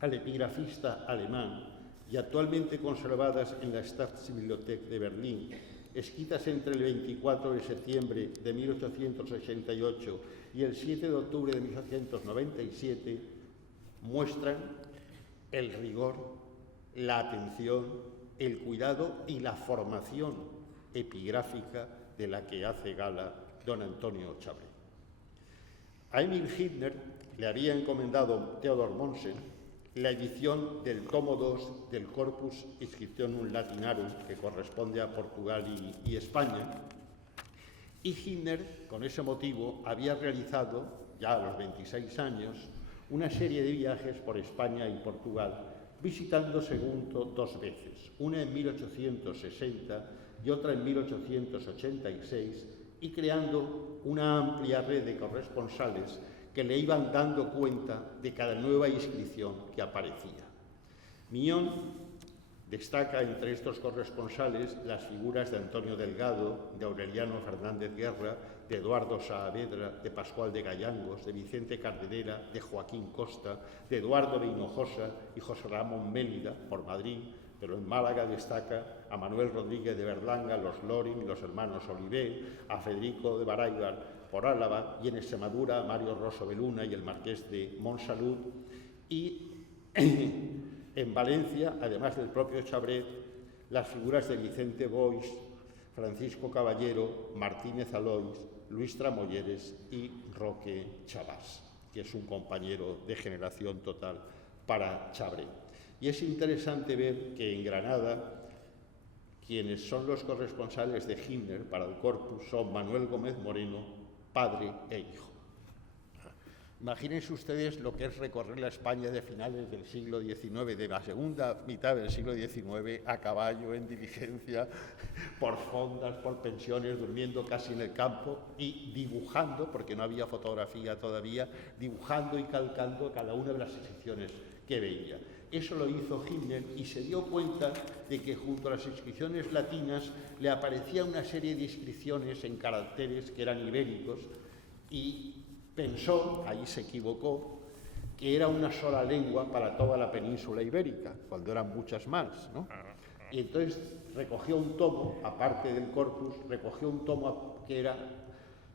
al epigrafista alemán y actualmente conservadas en la Staatsbibliothek de Berlín, escritas entre el 24 de septiembre de 1888 y el 7 de octubre de 1897, muestran el rigor, la atención, el cuidado y la formación epigráfica de la que hace gala don Antonio Chabré. A Emil Himmler le había encomendado Theodor Mommsen la edición del tomo 2 del Corpus Inscriptionum Latinarum, que corresponde a Portugal y España, y Himmler, con ese motivo, había realizado, ya a los 26 años, una serie de viajes por España y Portugal, visitando Sagunto 2 veces, una en 1860 y otra en 1886, y creando una amplia red de corresponsales que le iban dando cuenta de cada nueva inscripción que aparecía. Miñón destaca entre estos corresponsales las figuras de Antonio Delgado, de Aureliano Fernández Guerra, de Eduardo Saavedra, de Pascual de Gallangos, de Vicente Cardenera, de Joaquín Costa, de Eduardo de Hinojosa y José Ramón Mélida, por Madrid, pero en Málaga destaca a Manuel Rodríguez de Berlanga, los Loring, los hermanos Olivé, a Federico de Baraybar por Álava, y en Extremadura a Mario Rosso Beluna y el marqués de Montsalud, y en Valencia, además del propio Chabret, las figuras de Vicente Boix, Francisco Caballero, Martínez Alois, Luis Tramolleres y Roque Chavás, que es un compañero de generación total para Chabret. Y es interesante ver que en Granada, quienes son los corresponsales de Hitler para el Corpus son Manuel Gómez Moreno, padre e hijo. Imagínense ustedes lo que es recorrer la España de finales del siglo XIX, de la segunda mitad del siglo XIX, a caballo, en diligencia, por fondas, por pensiones, durmiendo casi en el campo y dibujando, porque no había fotografía todavía, dibujando y calcando cada una de las inscripciones que veía. Eso lo hizo Hitler y se dio cuenta de que junto a las inscripciones latinas le aparecía una serie de inscripciones en caracteres que eran ibéricos y pensó, ahí se equivocó, que era una sola lengua para toda la península ibérica, cuando eran muchas más, ¿no? Y entonces recogió un tomo, aparte del corpus, recogió un tomo que era,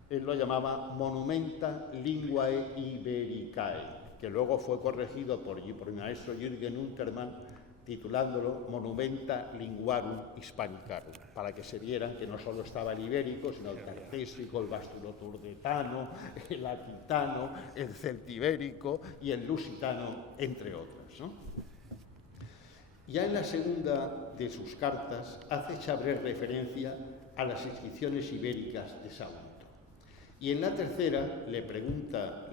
él lo llamaba Monumenta Linguae Ibericae, que luego fue corregido por el maestro Jürgen Untermann, titulándolo Monumenta Linguarum Hispanicarum, para que se viera que no solo estaba el ibérico, sino el tartésico, el basturoturdetano, el aquitano, el celtibérico y el lusitano, entre otros, ¿no? Ya en la segunda de sus cartas hace Chabret referencia a las inscripciones ibéricas de Sagunto. Y en la tercera le pregunta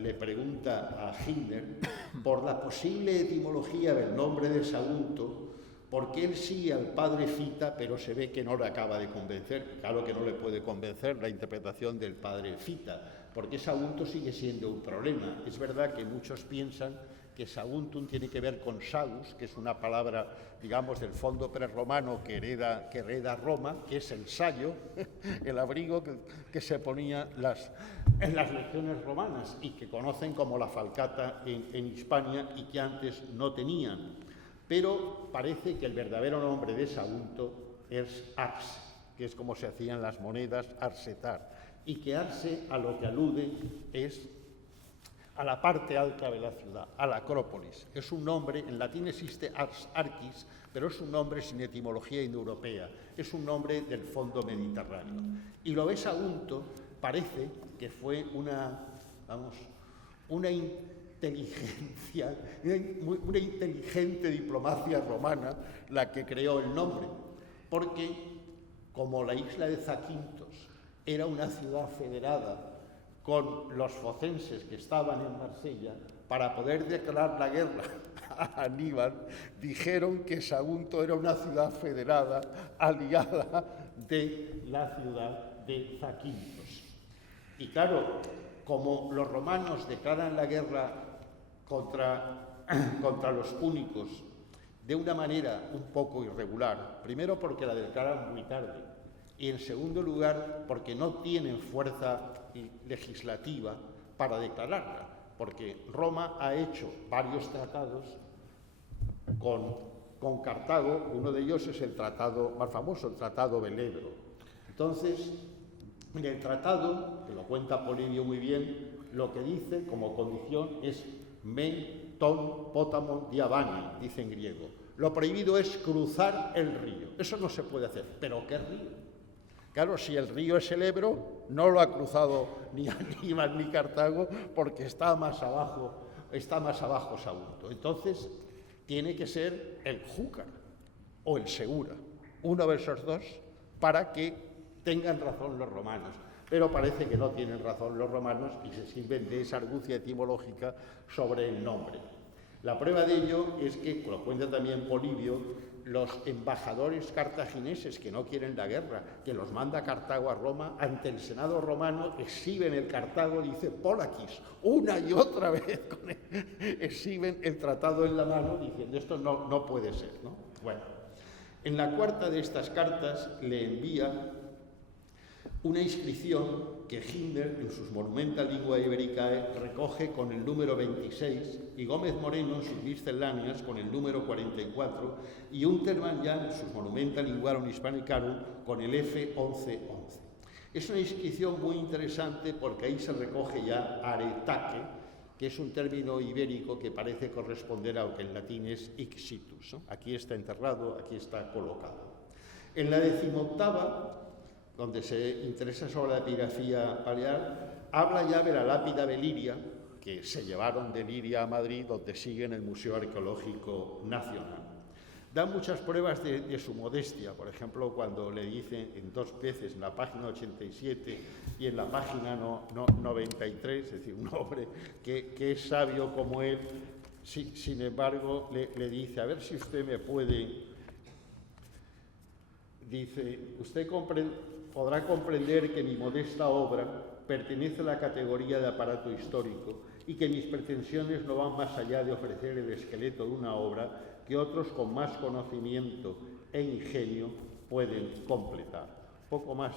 a Hitler por la posible etimología del nombre de Sagunto, porque él sigue al padre Fita, pero se ve que no le acaba de convencer. Claro que no le puede convencer la interpretación del padre Fita, porque Sagunto sigue siendo un problema. Es verdad que muchos piensan que Saguntum tiene que ver con salus, que es una palabra, digamos, del fondo prerromano que hereda Roma, que es el sayo, el abrigo que se ponía en las legiones romanas y que conocen como la falcata en Hispania y que antes no tenían. Pero parece que el verdadero nombre de Sagunto es Arse, que es como se hacían las monedas, arsetar, y que Arse a lo que alude es a la parte alta de la ciudad, a la Acrópolis. Es un nombre, en latín existe ars arcis, pero es un nombre sin etimología indoeuropea, es un nombre del fondo mediterráneo. Y lo de Sagunto parece que fue una inteligente diplomacia romana la que creó el nombre, porque como la isla de Zakynthos era una ciudad federada con los focenses que estaban en Marsella, para poder declarar la guerra a Aníbal, dijeron que Sagunto era una ciudad federada aliada de la ciudad de Zakynthos. Y claro, como los romanos declaran la guerra contra los púnicos de una manera un poco irregular, primero porque la declaran muy tarde, y en segundo lugar porque no tienen fuerza legislativa para declararla, porque Roma ha hecho varios tratados con Cartago. Uno de ellos es el tratado más famoso, el Tratado del Ebro. Entonces, en el tratado, que lo cuenta Polibio muy bien, lo que dice como condición es men ton potamon diabani, dice en griego. Lo prohibido es cruzar el río. Eso no se puede hacer. ¿Pero qué río? Claro, si el río es el Ebro, no lo ha cruzado ni Aníbal ni Cartago porque está más abajo Sagunto. Entonces, tiene que ser el Júcar o el Segura, uno de esos dos, para que tengan razón los romanos. Pero parece que no tienen razón los romanos y se sirven de esa argucia etimológica sobre el nombre. La prueba de ello es que, lo cuenta también Polibio, los embajadores cartagineses que no quieren la guerra, que los manda Cartago a Roma, ante el Senado romano exhiben el Cartago, dice Polakis, una y otra vez exhiben el tratado en la mano diciendo esto no puede ser, ¿no? Bueno, en la cuarta de estas cartas le envía una inscripción que Hitler en sus Monumenta Lingua Ibericae recoge con el número 26 y Gómez Moreno en sus Misceláneas con el número 44 y Untermann ya en sus Monumenta Linguarum Hispanicarum con el F1111. Es una inscripción muy interesante porque ahí se recoge ya aretaque, que es un término ibérico que parece corresponder a lo que en latín es ixitus, ¿no? Aquí está enterrado, aquí está colocado. En la 18ª, donde se interesa sobre la epigrafía balear, habla ya de la lápida de Liria, que se llevaron de Liria a Madrid, donde sigue en el Museo Arqueológico Nacional. Da muchas pruebas de su modestia, por ejemplo, cuando le dicen en 2 veces, en la página 87 y en la página 93, es decir, un hombre que es sabio como él, sin embargo, le dice, a ver si usted me puede, dice, usted podrá comprender que mi modesta obra pertenece a la categoría de aparato histórico y que mis pretensiones no van más allá de ofrecer el esqueleto de una obra que otros con más conocimiento e ingenio pueden completar. Poco más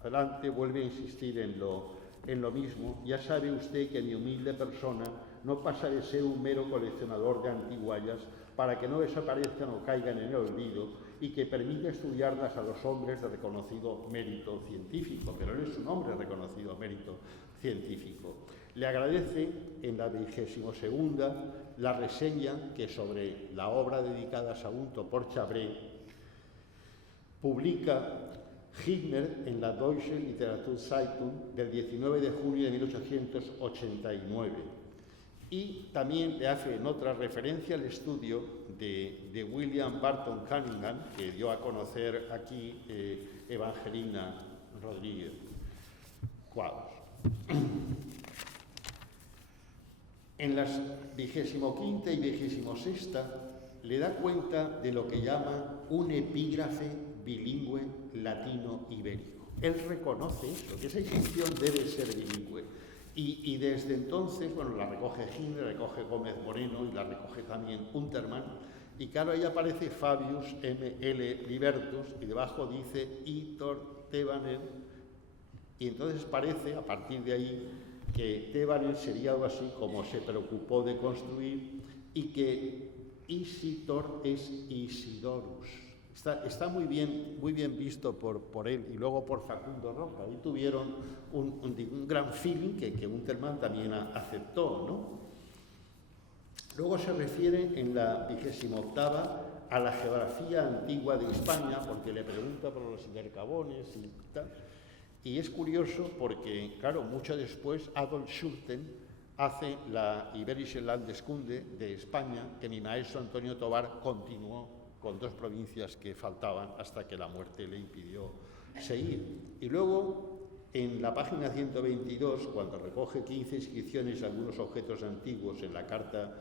adelante vuelve a insistir en lo mismo. Ya sabe usted que mi humilde persona no pasa de ser un mero coleccionador de antiguallas para que no desaparezcan o caigan en el olvido y que permite estudiarlas a los hombres de reconocido mérito científico, pero él es un hombre de reconocido mérito científico. Le agradece en la 22ª la reseña que sobre la obra dedicada a Sagunto por Chabré publica Hitler en la Deutsche Literaturzeitung del 19 de junio de 1889. Y también le hace en otra referencia al estudio de William Barton Cunningham, que dio a conocer aquí Evangelina Rodríguez Cuadros. En las 25ª y 26ª le da cuenta de lo que llama un epígrafe bilingüe latino-ibérico. Él reconoce eso, que esa inscripción debe ser bilingüe. Y desde entonces, bueno, la recoge Hitler, recoge Gómez Moreno y la recoge también Untermann. Y claro, ahí aparece Fabius M.L. Libertus y debajo dice Itor Tebanen. Y entonces parece, a partir de ahí, que Tebanen sería algo así como se preocupó de construir y que Isitor es Isidorus. Está muy bien visto por él y luego por Facundo Roca. Ahí tuvieron un gran feeling que Untermann también aceptó, ¿no? Luego se refiere en la 28ª a la geografía antigua de España, porque le pregunta por los intercabones y tal. Y es curioso porque, claro, mucho después Adolf Schurten hace la Iberische Landeskunde de España, que mi maestro Antonio Tobar continuó con 2 provincias que faltaban hasta que la muerte le impidió seguir. Y luego, en la página 122, cuando recoge 15 inscripciones de algunos objetos antiguos en la carta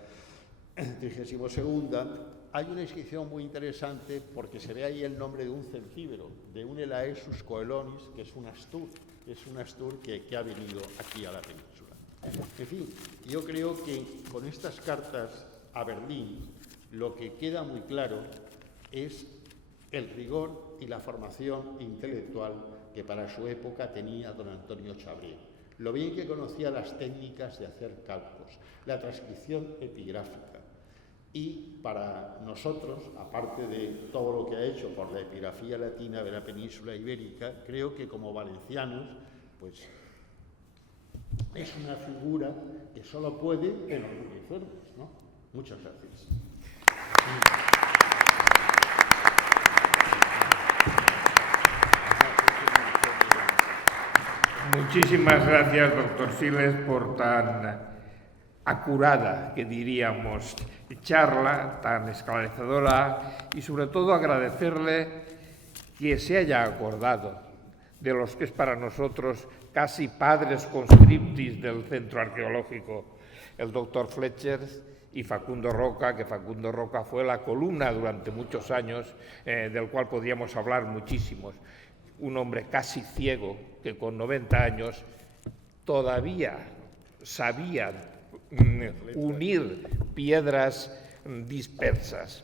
32ª, hay una inscripción muy interesante porque se ve ahí el nombre de un celtíbero, de un Elaesus Coelonis, que es un astur que ha venido aquí a la península. En fin, yo creo que con estas cartas a Berlín lo que queda muy claro es el rigor y la formación intelectual que para su época tenía don Antonio Chabré, lo bien que conocía las técnicas de hacer cálculos, la transcripción epigráfica. Y para nosotros, aparte de todo lo que ha hecho por la epigrafía latina de la península ibérica, creo que como valencianos, pues es una figura que solo puede enorgullecernos, ¿no? Muchas gracias. Muchísimas gracias, doctor Siles, por tan acurada, que diríamos, charla, tan esclarecedora, y sobre todo agradecerle que se haya acordado de los que es para nosotros casi padres conscriptis del centro arqueológico, el doctor Fletcher y Facundo Roca, que Facundo Roca fue la columna durante muchos años, del cual podríamos hablar muchísimos. Un hombre casi ciego que con 90 años todavía sabía unir piedras dispersas.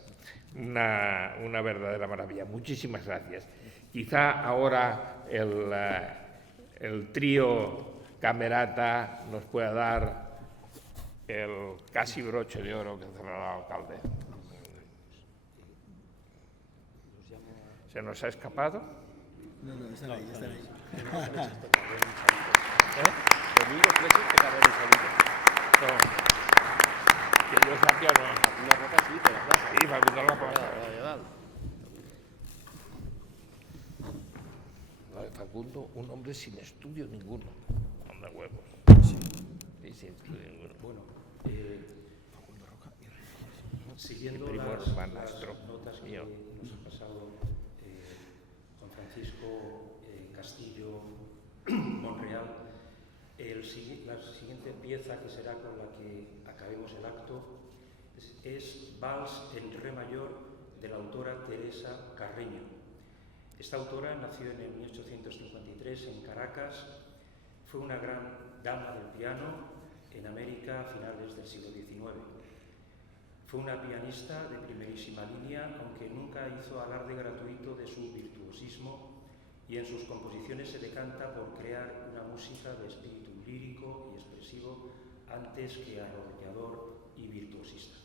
una verdadera maravilla. Muchísimas gracias. Quizá ahora el trío Camerata nos pueda dar el casi broche de oro que cerrará el alcalde. ¿Se nos ha escapado? No, están ahí, están ahí. Domingo Flechas que cargan el saludo. Que yo sabía no. Una roca sí, pero la plaza. Sí, Facundo la plaza. Facundo, un hombre sin estudio ninguno. Anda huevos. Sí, sin estudio ninguno. Bueno, siguiendo primo las hermanastro notas que mío. nos ha pasado Juan Francisco Castillo Monreal, la siguiente pieza que será con la que acabemos el acto es Vals en re mayor de la autora Teresa Carreño. Esta autora nació en el 1853 en Caracas, fue una gran dama del piano en América a finales del siglo XIX. Fue una pianista de primerísima línea, aunque nunca hizo alarde gratuito de su virtuosismo, y en sus composiciones se decanta por crear una música de espíritu lírico y expresivo antes que arrollador y virtuosista.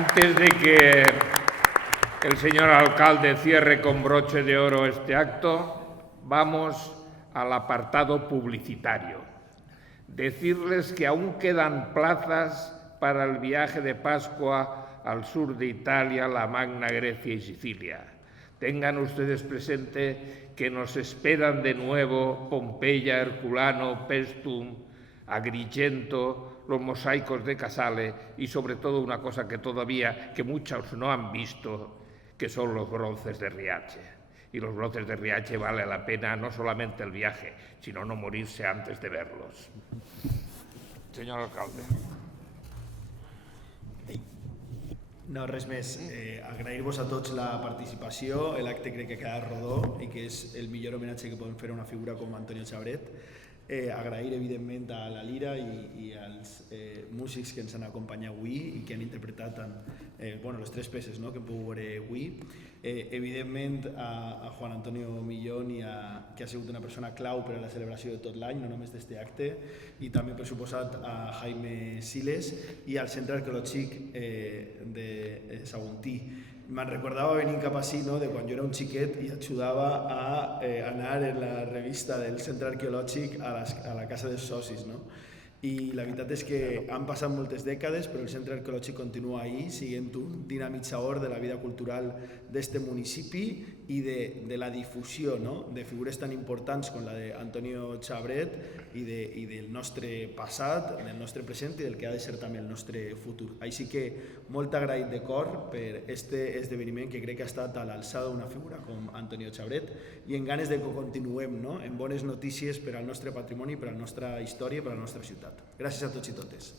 Antes de que el señor alcalde cierre con broche de oro este acto, vamos al apartado publicitario. Decirles que aún quedan plazas para el viaje de Pascua al sur de Italia, la Magna Grecia y Sicilia. Tengan ustedes presente que nos esperan de nuevo Pompeya, Herculano, Paestum, Agrigento, los mosaicos de Casale y sobre todo una cosa que muchos no han visto, que son los bronces de Riace. Y los bronces de Riace vale la pena no solamente el viaje, sino no morirse antes de verlos. Señor alcalde. No, res més. Agrair-vos a tots la participació. L'acte crec que ha quedat rodó i que és el millor homenatge que podem fer a una figura com Antonio Chabret. Agrair, evidentment, a la Lira i als músics que ens han acompanyat avui i que han interpretat les tres peces que hem pogut veure avui. Evidentment, a Juan Antonio Millón, que ha sigut una persona clau per a la celebració de tot l'any, no només d'aquest acte, i també, per suposat, a Jaime Siles i al Centre Arqueològic de Saguntí. Me'n recordava venint cap així, de quan jo era un xiquet i ajudava a anar en la revista del Centre Arqueològic a la casa dels socis. I la veritat és que han passat moltes dècades, però el Centre Arqueològic continua ahí, sent un dinamitzador de la vida cultural d'este municipi i de la difusió de figures tan importants com la d'Antonio Chabret i del nostre passat, del nostre present i del que ha de ser també el nostre futur. Així que molt agraït de cor per aquest esdeveniment que crec que ha estat a l'alçada d'una figura com Antonio Chabret i en ganes de que continuem amb bones notícies per al nostre patrimoni, per a la nostra història i per a la nostra ciutat. Gràcies a tots i totes.